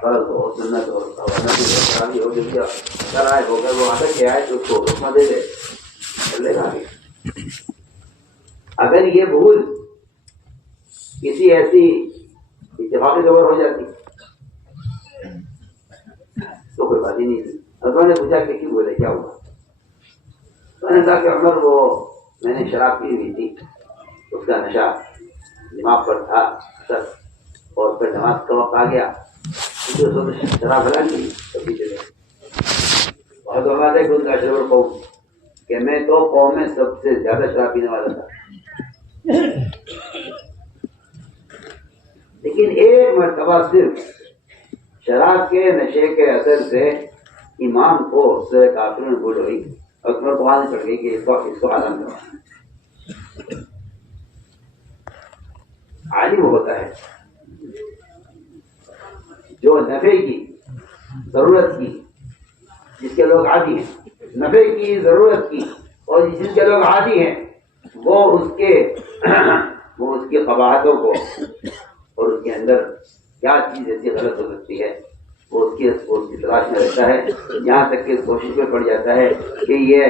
فرض ہو سنت ہو خرابی ہو جو کرائے ہو کر وہ عادت کے آئے تو اس کو لقمہ دے دے کر لے گا. اگر یہ بھول کسی ایسی اتفاقی طور ہو جاتی تو کوئی بات ہی نہیں تھی. اور نے پوچھا کہ کیوں بولے، کیا ہوا؟ تو نے کہا کہ عمر وہ میں نے شراب پی ہوئی تھی، اس کا نشہ دماغ پر تھا اور پھر نماز کا وقت آ گیا، شراب ہلا نہیں تو پیچھے بہت بات ہے کہ ان کا شرور قوم کہ میں تو قوم میں سب سے زیادہ شراب پینے والا تھا. لیکن ایک مرتبہ صرف شراب کے نشے کے اثر سے امام کو سورہ کافرون بھول ہوئی اور عمر کو آنے پڑ گئی کہ اس کو عالم کروا. عالم ہوتا ہے جو نفع کی ضرورت کی، جس کے لوگ عادی ہیں، نفع کی ضرورت کی اور جس کے لوگ عادی ہیں وہ اس کی قباحتوں کو اور اس کے اندر کیا چیز ایسی غلط ہو سکتی ہے وہ اس کی تلاش میں رہتا ہے، یہاں تک کہ اس کوشش میں پڑ جاتا ہے کہ یہ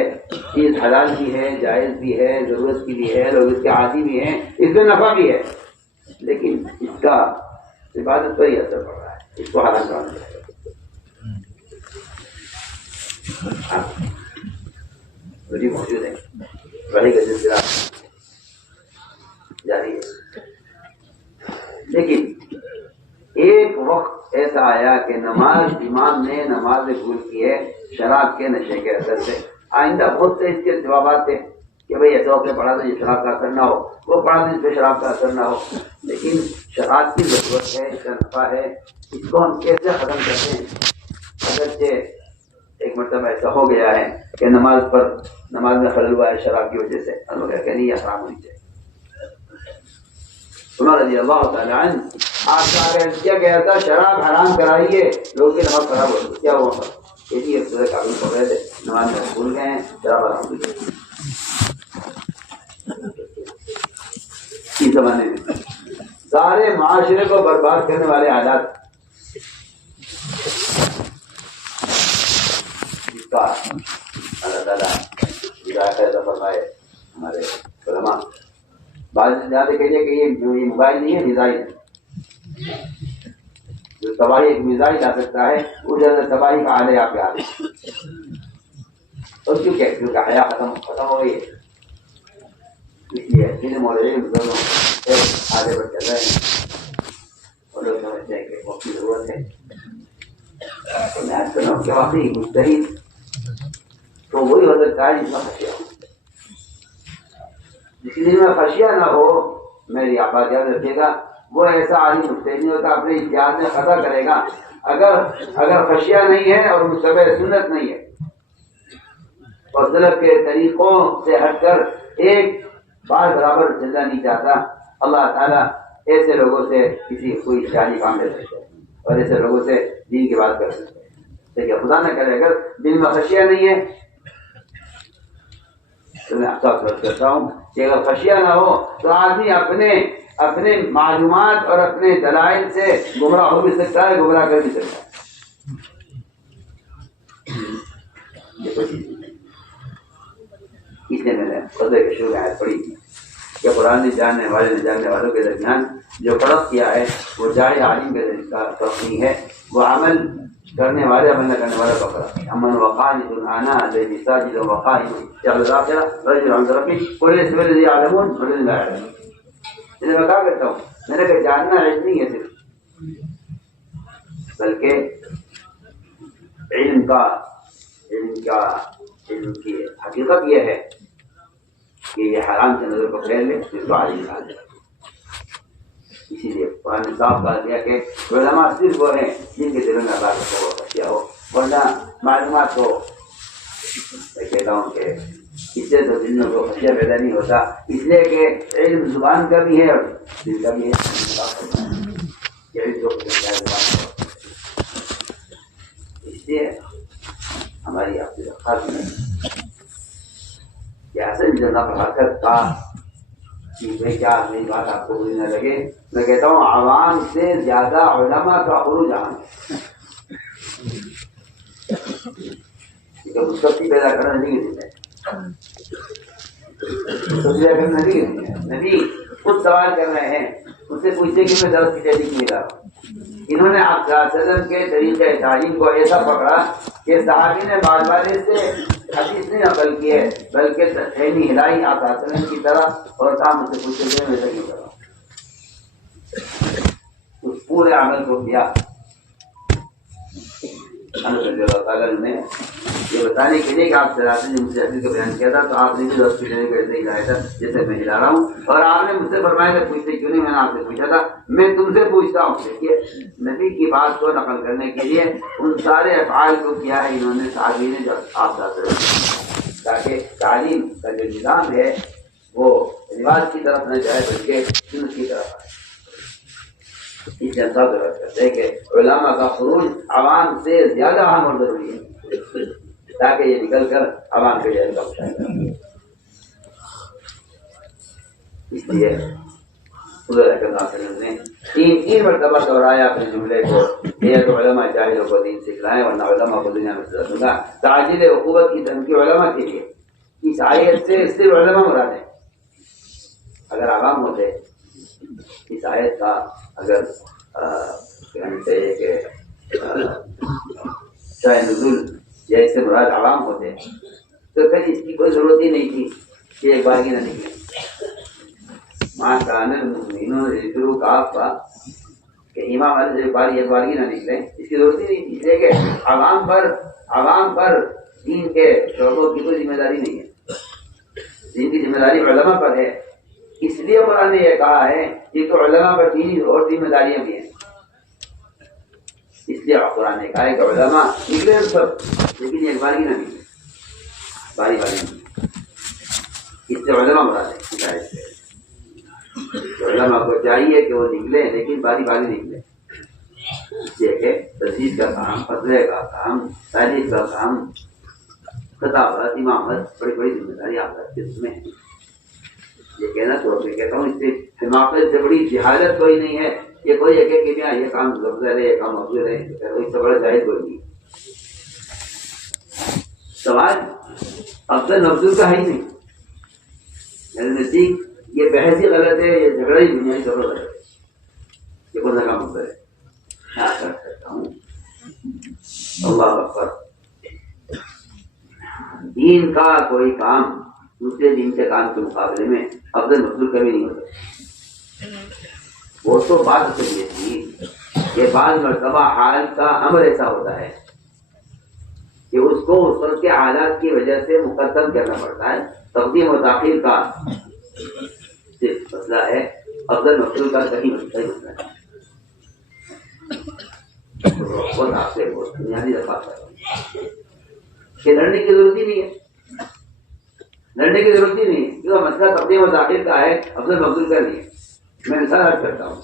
چیز حلال بھی ہے، جائز بھی ہے، ضرورت کی بھی ہے، لوگ اس کے عادی بھی ہیں، اس میں نفع بھی ہے، لیکن اس کا عبادت پر ہی اثر پڑ رہا ہے، اس کو حرام کرنا چاہیے. وہی موجود ہے، وہی کا سلسلہ جاری ہے. لیکن ایک وقت ایسا آیا کہ نماز امام نے نماز بھول کی ہے شراب کے نشے کے اثر سے. آئندہ بہت سے اس کے جوابات تھے کہ بھئی ایسا وقت پڑھا تو یہ شراب کا اثر نہ ہو، وہ پڑھا تو اس پہ شراب کا اثر نہ ہو. لیکن شراب کی ضرورت ہے، اس کا نفع ہے، اس کو ہم کیسے ختم کرتے ہیں؟ اگرچہ ایک مرتبہ ایسا ہو گیا ہے کہ نماز میں خلل ہوا ہے شراب کی وجہ سے، ہم لوگ کہ نہیں حرام ہونی چاہیے. عمر رضی اللہ تعالیٰ عنہ آپ کا آگے کیا گیا تھا شراب حرام کرائیے، لوگوں کی نماز خراب ہو گئی. کیا ہوا؟ یہ ایک سورہ کافرون پڑھ رہے تھے، نماز میں بھول گئے ہیں، شراب حرام ہو گئی. اس زمانے میں سارے معاشرے کو برباد کرنے والے حالات جس کا اللہ تعالیٰ ہدایت فرمائے. ہمارے علماء بعض زیادہ کہیے کہ یہ موبائل نہیں ہے، میزائل ہے. جو تباہی ایک میزائل لا سکتا ہے وہ زیادہ تباہی کا آلے آپ کے آگے. اور کیونکہ حیا ختم ہو گئی ہے، اس لیے جن مولوی بزرگوں آگے بڑھ چل رہے ہیں اور لوگ سمجھتے ہیں کہ وقت کی ضرورت ہے. تو میں آج کرنا ہوں کہ واقعی مستحیل تو وہی ہو سکتا ہے جس میں خشیہ ہو. جس دن میں خشیہ نہ ہو، میری آپ یاد رکھیے گا، وہ ایسا عالم مجتہد نہیں ہوتا، اپنے اجتہاد میں خطا کرے گا. اگر خشیہ نہیں ہے اور متبع سنت نہیں ہے اور سلف کے طریقوں سے ہٹ کر ایک بار برابر چلنا نہیں چاہتا، اللہ تعالیٰ ایسے لوگوں سے کوئی شانی کام لے سکتے ہیں اور ایسے لوگوں سے دین کی بات کر سکتے ہیں. لیکن خدا نہ کرے اگر دل میں خشیہ نہیں ہے تو میں افسوس کرتا ہوں کہ اگر خشیہ نہ ہو تو آدمی اپنے معلومات اور اپنے دلائل سے گمراہ ہو بھی سکتا ہے، گمراہ کر بھی سکتا ہے. اس لیے میں نے خدا کے شروع میں آیت پڑھی تھی کہ قرآن نے جاننے والوں کے درمیان جو فرق کیا ہے وہ جاہل عالم کے فرق نہیں ہے، وہ عمل کرنے والے عمل نہ کرنے والے کا فرق ہے. امن وقانت آناء الليل ساجدا وقائما يعبد الآخرة رجل عن ربه قل الذين يعلمون والذين لا يعلمون. میں کہا کرتا ہوں، میں نے کہا جاننا علم نہیں ہے صرف، بلکہ علم کی حقیقت یہ ہے کہ یہ حرام سے نظر کو پھیر لے پھر تو عالم کہا جائے۔ اسی لیے قرآن نے صاف کہا دیا کہ علماء صرف وہ ہیں جن کے دلوں میں اللہ کا خوف خشیہ ہو، ورنہ معلومات کو میں کہتا ہوں کہ اس سے تو دلوں کو خشیہ پیدا نہیں ہوتا، اس لیے کہ علم زبان کا بھی ہے اور دل کا بھی ہے، اس لیے ہماری آپ سے درخواست ہے کہ اصل جگہ پر حرکت کا چیزیں کیا میری بات آپ کو بری نہ لگے، میں کہتا ہوں عوام سے زیادہ علماء کا خروج عام ہے، مستقبل پیدا کرنا نہیں ہے، نبی خود سوال کر رہے ہیں، ان سے پوچھتے کہ میں درس کی تحریک نہیں رہا، انہوں نے آپ وسلم کے طریقۂ تعلیم کو ایسا پکڑا کہ صحابی نے بار بار سے حدیث نہیں نقل کی ہے بلکہ تھیلی ہلائی آپ وسلم کی طرح اور کام سے پوچھتے تھے میں ایسا کیوں کر رہا ہوں، اس پورے عمل کو کیا۔ اللہ تعالیٰ نے یہ بتانے کے لیے کہ آپ سے مجھ سے حدیث کا بیان کیا تھا تو آپ نے بھی دس پینے کو ایسے ہلایا تھا جیسے میں ہلا رہا ہوں، اور آپ نے مجھ سے فرمایا کہ پوچھتے کیوں نہیں، میں نے آپ سے پوچھا تھا، میں تم سے پوچھتا ہوں۔ دیکھیے نبی کی بات کو نقل کرنے کے لیے ان سارے افعال کو کیا ہے انہوں نے صحابی نے جو آپ ساتھ رکھا، تاکہ تعلیم کا جو نظام ہے وہ رواج کی طرف نہ جائے بلکہ سنت کی طرف آئے۔ اس سے سب کرتے ہیں کہ علماء کا خروج عوام سے زیادہ اہم اور ضروری ہے تاکہ یہ نکل کر عوام کے جہل کا مشاہدہ کرے۔ اس لیے حضور اکرم صلی اللہ علیہ وسلم نے تین مرتبہ دہرایا اپنے جملے کو، یہ تو علماء جاہلوں کو دین سکھلائیں ورنہ علماء کو دنیا میں سزا دوں گا۔ تعجیل عقوبت کی دھمکی علماء کے لیے، اس آیت سے صرف علماء مراد ہے۔ اگر عوام ہوتے اس آیت کا اگر کہنا چاہیے کہ شاہ نزول یا اس سے مراد عوام ہوتے تو پھر اس کی کوئی ضرورت ہی نہیں تھی کہ ایک بارگی نہ نکلے۔ ماں کان المؤمنون ذکروا کافہ کہ امام والے سے ایک بارگی نہ نکلے، اس کی ضرورت ہی نہیں تھی، اس لیے کہ عوام پر دین کے شعبوں کی کوئی ذمہ داری نہیں ہے، دین کی ذمہ داری علماء پر ہے۔ اس لیے قرآن نے یہ کہا ہے کہ تو علماء پر دینی اور ذمہ داریاں بھی ہیں، اس لیے قرآن نے کہا ہے کہ علماء نکلے سب لیکن ایک بارگی نہ نکلے، باری نہیں، اس سے علماء مراد ہے۔ علماء کو چاہیے کہ وہ نکلے لیکن باری نکلے، اس لیے کہ تجدید کا کام، فتوے کا کام، تعلیم کا کام، خطابت، امامت بڑی ذمہ داری آپ اس میں ہے۔ یہ کہنا تو میں کہتا ہوں اس سے حماقت سے بڑی جہالت کوئی نہیں ہے، یہ کوئی ہے کہ یہ کام افضل ہے، یہ کام افضل ہے، اس سے بڑا جاہل کوئی نہیں۔ سوال افضل افضل کا ہے ہی نہیں، میرے نزدیک یہ بحث ہی غلط ہے، یہ جھگڑا ہی دنیا کی غلط ہے، یہ کون سا کام افضل ہے؟ کیا کر سکتا ہوں؟ اللہ اکبر۔ دین کا کوئی کام دوسرے دین کے کام کے مقابلے میں افضل مفضول کبھی نہیں ہوتا۔ وہ تو بات چلیے تھی کہ بعض مرتبہ حال کا امر ایسا ہوتا ہے کہ اس کو اس وقت کے حالات کی وجہ سے مقدم کرنا پڑتا ہے، تقدیم و تاخیر کا صرف مسئلہ ہے، افضل مفضول کا کہیں مسئلہ ہے۔ بہت آپ سے بہت بنیادی رفاق ہے کہ لڑنے کی ضرورت ہی نہیں ہے، لڑنے کی ضرورت ہی نہیں ہے، کیونکہ مسئلہ تقدیم و تاخیر کا ہے، افضل مفضول کا نہیں ہے۔ میں مثال عرض کرتا ہوں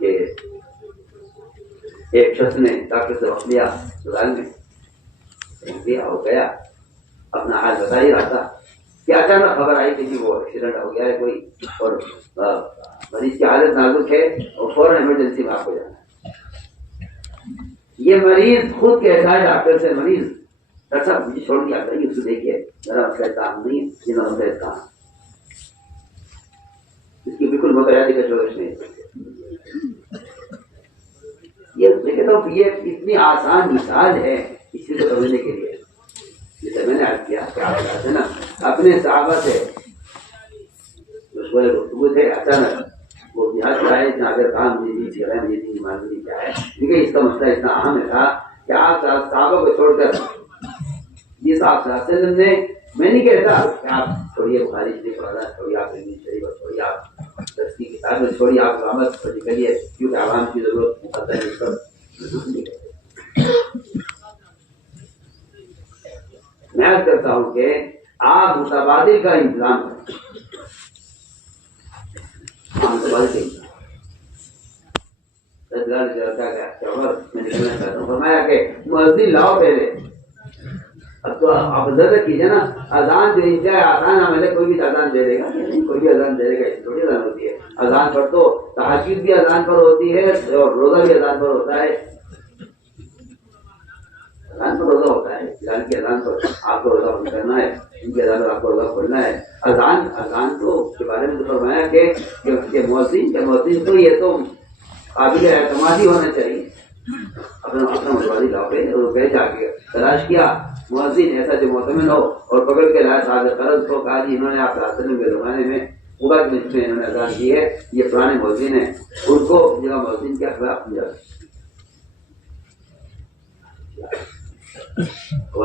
کہ ایک شخص نے ڈاکٹر سے وقت لیا اسپتال میں، ہو گیا، اپنا حال بتا ہی رہا تھا کہ اچانک خبر آئی کہ وہ ایکسیڈنٹ ہو گیا ہے کوئی، اور مریض کی حالت نازک ہے اور فوراً ایمرجنسی میں آپ کو جانا ہے۔ یہ مریض خود کہتا ہے ڈاکٹر سے، مریض ڈاکٹر صاحب مجھے چھوڑ کے آتا ہے، اس کو دیکھیے ذرا مسئلہ کام نہیں، جنہوں مسئلہ کام، اس کی بالکل متعدد کا شورش نہیں۔ یہ کہتا ہوں یہ اتنی آسان مثال ہے اس چیز کو سمجھنے کے لیے، جیسے میں نے عرض کیا کہ آپ نا اپنے صحابہ سے گفتگو تھے، اچانک وہ جہاد سے آئے، اگر کام یہ معلوم کیا ہے، کیونکہ اس کا مسئلہ اتنا اہم تھا کہ آپ صحابہ کو چھوڑ کر جس آپ نے، میں نہیں کہتا کہ آپ چھوڑیے بخاری شریف والا، چھوڑیے آپ شریف، چھوڑیے آپ درس کی کتاب میں، چھوڑیے آپ رحمت پر نکلیے، کیونکہ عوام کی ضرورت مقدر ہے اس پر۔ میں عرض کرتا ہوں کہ آپ متبادل کا انتظام کریں، فرمایا کہ مسجد لاؤ پہلے، اب تو آپ ضرورت کیجیے نا، اذان جو انتہائی آسان عمل ہے، کوئی بھی اذان دے دے گا، کوئی بھی اذان دے دے گا، تھوڑی اذان ہوتی ہے، اذان پر تو تہجد بھی اذان پر ہوتی ہے اور روزہ بھی اذان پر ہوتا ہے، اذان پر روزہ ہوتا ہے، بلال کی اذان پر آپ کو روزہ بند کرنا ہے، ان کی اذان پر آپ کو روزہ کھولنا ہے، اذان تو کے بارے میں تو فرمایا کہ مؤذن تو یہ تو قابل اعتمادی ہونا چاہیے، اپنا متبادل لاؤ پہ جا کے تلاش کیا مؤذن ایسا جو معتمد ہو، اور پکڑ کے لائے صاحب قرض کو کہا جی انہوں نے آپ راستے میں زمانے میں قبا کی مسجد میں انہوں نے اذان کی ہے، یہ پرانے مؤذن ہیں، ان کو جگہ مؤذن کے خلاف کیا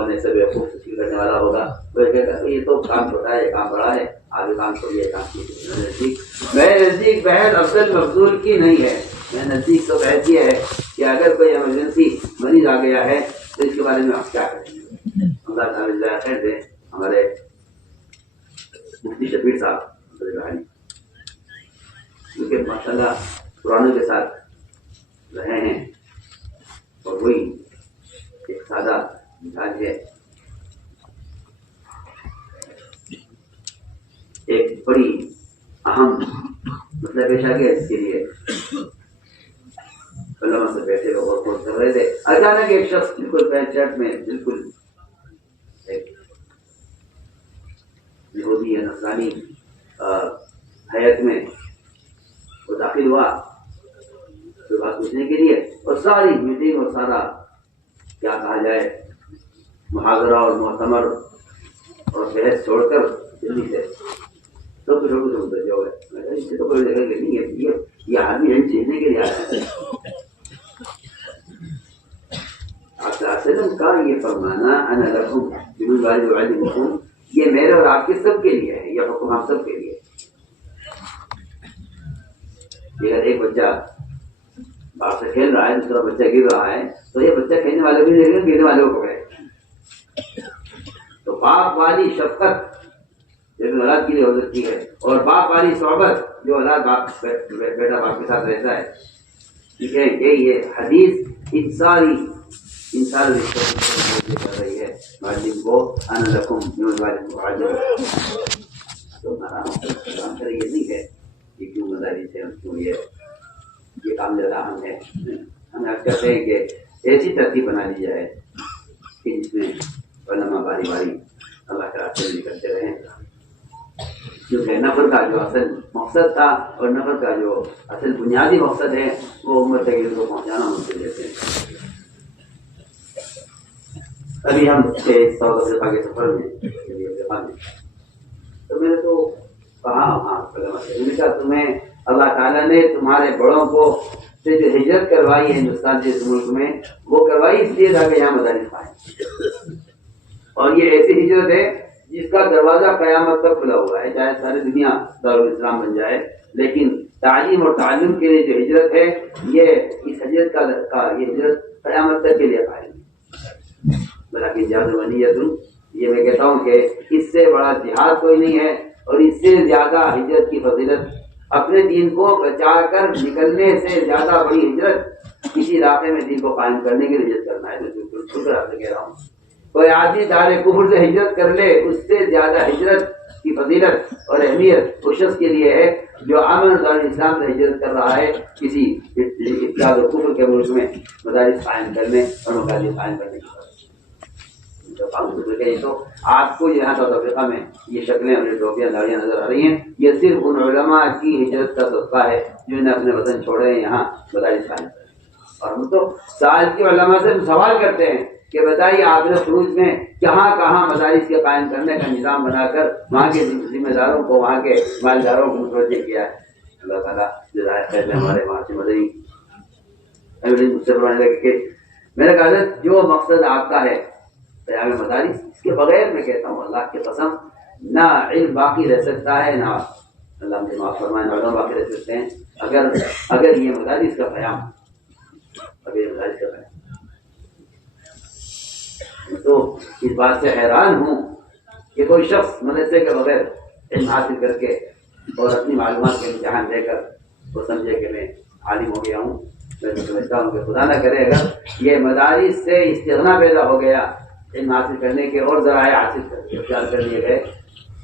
ایسے بیوقوف تشکیل کرنے والا ہوگا، وہ کہتا ہے یہ تو کام چھوٹا ہے، یہ کام بڑا ہے، آگے کام چھوڑیے، کام کیجیے۔ میرے نزدیک بحث افضل مفضول کی نہیں ہے، میرے نزدیک تو بحث یہ ہے کہ اگر کوئی ایمرجنسی مریض آ گیا ہے تو اس کے بارے میں آپ کیا کریں گے۔ اللہ تعالیٰ خیر دے ہمارے مفتی شبیر صاحب کیونکہ ماشاء اللہ قرآنوں کے ساتھ رہے ہیں، اور وہی ایک سادہ مثال ہے، ایک بڑی اہم مسئلہ پیش آ گیا، اس کے لیے علماء سے بیٹھے لوگ اور کر رہے تھے، اچانک ایک شخص بالکل پینٹ شرٹ میں، بالکل یہودی یا نصرانی حیات میں وہ داخل ہوا کوئی بات پوچھنے کے لیے، اور ساری میٹنگ اور سارا کیا کہا جائے محاورہ اور معتمر اور بحث چھوڑ کر دلی سے سب کچھ ہو گئے، اس سے تو کوئی جگہ نہیں ہے، یہ آدمی یہی سیکھنے کے لیے آیا ہے۔ کا یہ فرمانا انا لکم بمن والد وعلمکم، یہ میرے اور آپ کے سب کے لیے ہے، یہ حکم ہم سب کے لیے۔ اگر ایک بچہ باپ سے کھیل رہا ہے، دوسرا بچہ گر رہا ہے، تو یہ بچہ کھیلنے والے بھی دیکھے، گرنے والے کو پکڑے، تو باپ والی شفقت جو اولاد کے لیے ہو سکتی ہے، اور باپ والی صحبت جو اولاد بیٹا باپ کے ساتھ رہتا ہے، ٹھیک ہے کہ یہ حدیث انسان رشتہ کر رہی ہے معلم کو انا لکم بمن والد وعلمکم، تو کام کرے یہ نہیں ہے کہ کیوں مدارس ہے، کیوں یہ کام زیادہ اہم ہے۔ ہم آپ کہتے ہیں کہ ایسی ترتیب بنا لی جائے کہ جس میں علماء باری باری اللہ کے راستے میں نکلتے رہیں، کیونکہ نفر کا جو اصل مقصد تھا اور نفر کا جو اصل بنیادی مقصد ہے وہ امت تک کو پہنچانا ممکن دیتے ہیں۔ ابھی ہم ساؤتھ افریقہ کے سفر میں تو میں نے تو کہا تمہیں اللہ تعالیٰ نے تمہارے بڑوں کو سے جو ہجرت کروائی ہے ہندوستان جیسے ملک میں، وہ کروائی اس لیے تھا کہ یہاں مدارس قائم، اور یہ ایسی ہجرت ہے جس کا دروازہ قیامت تک کھلا ہوا ہے، چاہے ساری دنیا دارالاسلام بن جائے، لیکن تعلیم اور تعلم کے لیے جو ہجرت ہے، یہ اس ہجرت کا یہ ہجرت قیامت تک کے لیے قائم ہے۔ بلکہ جہاد ونیت، یہ میں کہتا ہوں کہ اس سے بڑا جہاد کوئی نہیں ہے، اور اس سے زیادہ ہجرت کی فضیلت، اپنے دین کو بچا کر نکلنے سے زیادہ بڑی ہجرت کسی علاقے میں دین کو قائم کرنے کی ہجرت کرنا ہے۔ بالکل شکر آپ سے کہہ رہا ہوں، کوئی آدمی دار کفر سے ہجرت کر لے، اس سے زیادہ ہجرت کی فضیلت اور اہمیت اس شخص کے لیے ہے جو امن دار اسلام سے ہجرت کر رہا ہے کسی ابتداء و کفر کے ملک میں مدارس قائم کرنے اور مساجد قائم کرنے کی۔ تو آپ کو یہاں ساؤتھ افریقہ میں یہ شکلیں اور یہ ٹوپیاں داڑیاں نظر آ رہی ہیں، یہ صرف ان علماء کی ہجرت کا صدقہ ہے جنہوں نے اپنے وطن چھوڑے ہیں، یہاں مدارس قائم کرے۔ اور ہم تو سال کے علماء سے سوال کرتے ہیں کہ بتائیے آخر خروج میں کہاں کہاں مدارس کے قائم کرنے کا نظام بنا کر وہاں کے ذمہ داروں کو وہاں کے مالداروں کو متوجہ کیا ہے. اللہ تعالیٰ جزائے خیر میں ہمارے وہاں سے مدنی مجھ سے فرمانے لگے کہ میرے کہا جو مقصد آپ کا ہے قیام مدارس، اس کے بغیر میں کہتا ہوں اللہ کی قسم نہ علم باقی رہ سکتا ہے، نہ اللہ مجھے معاف فرمائے نہ علم باقی رہ سکتے ہیں اگر یہ مدارس کا قیام، اگر یہ مدارس کا قیام. تو اس بات سے حیران ہوں کہ کوئی شخص مدرسے کے بغیر علم حاصل کر کے اور اپنی معلومات کے امتحان دے کر وہ سمجھے کہ میں عالم ہو گیا ہوں. میں سمجھتا ہوں کہ خدا نہ کرے اگر یہ مدارس سے استغنا پیدا ہو گیا علم حاصل کرنے کے اور ذرائع حاصل اختیار کر لیے گئے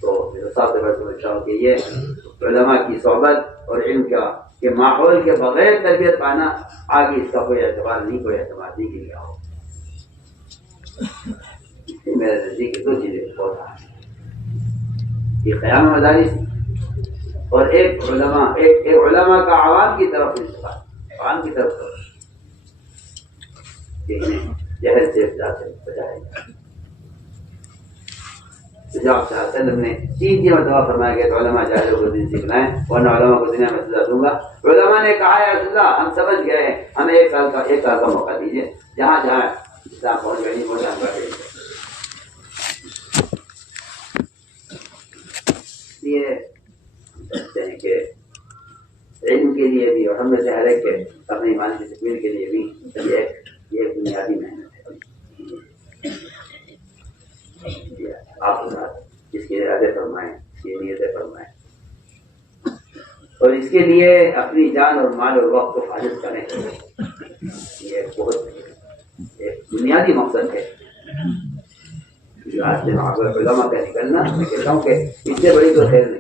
تو میرے ساتھ میں سمجھتا ہوں کہ یہ علماء کی صحبت اور علم کا کہ ماحول کے بغیر تربیت پانا آگے اس کا کوئی اعتبار نہیں، کوئی اعتبار نہیں کیا ہو. میرے نزدیک دو چیزیں بہت یہ قیام مدارس اور ایک علماء کا عوام کی طرف انتقال، عوام کی طرف جہل سے بچائے. جواب صلی اللہ علیہ وسلم نے 3 مرتبہ فرمایا کہ علماء جاہلوں کو دین سکھلائیں ورنہ علماء کو دنیا میں سزا دوں گا. علماء نے کہا یا رسول اللہ ہم سمجھ گئے ہیں، ہمیں 1 سال کا موقع دیجیے، جہاں جہاں اسلام پہنچ گئی پہنچا کر یہ کہتے ہیں کہ علم کے لیے بھی اور ہم میں سے ہر ایک کے اپنے ایمان کی تکمیل کے لیے بھی یہ بنیادی محنت ہے. آپ اس کے ارادے فرمائیں، اس کی نیتیں فرمائیں اور اس کے لیے اپنی جان اور مال اور وقت کو فارغ کریں. یہ بہت ایک بنیادی مقصد ہے جو آج سے علماء کا نکلنا. میں کہتا ہوں کہ اس سے بڑی تو خیر نہیں.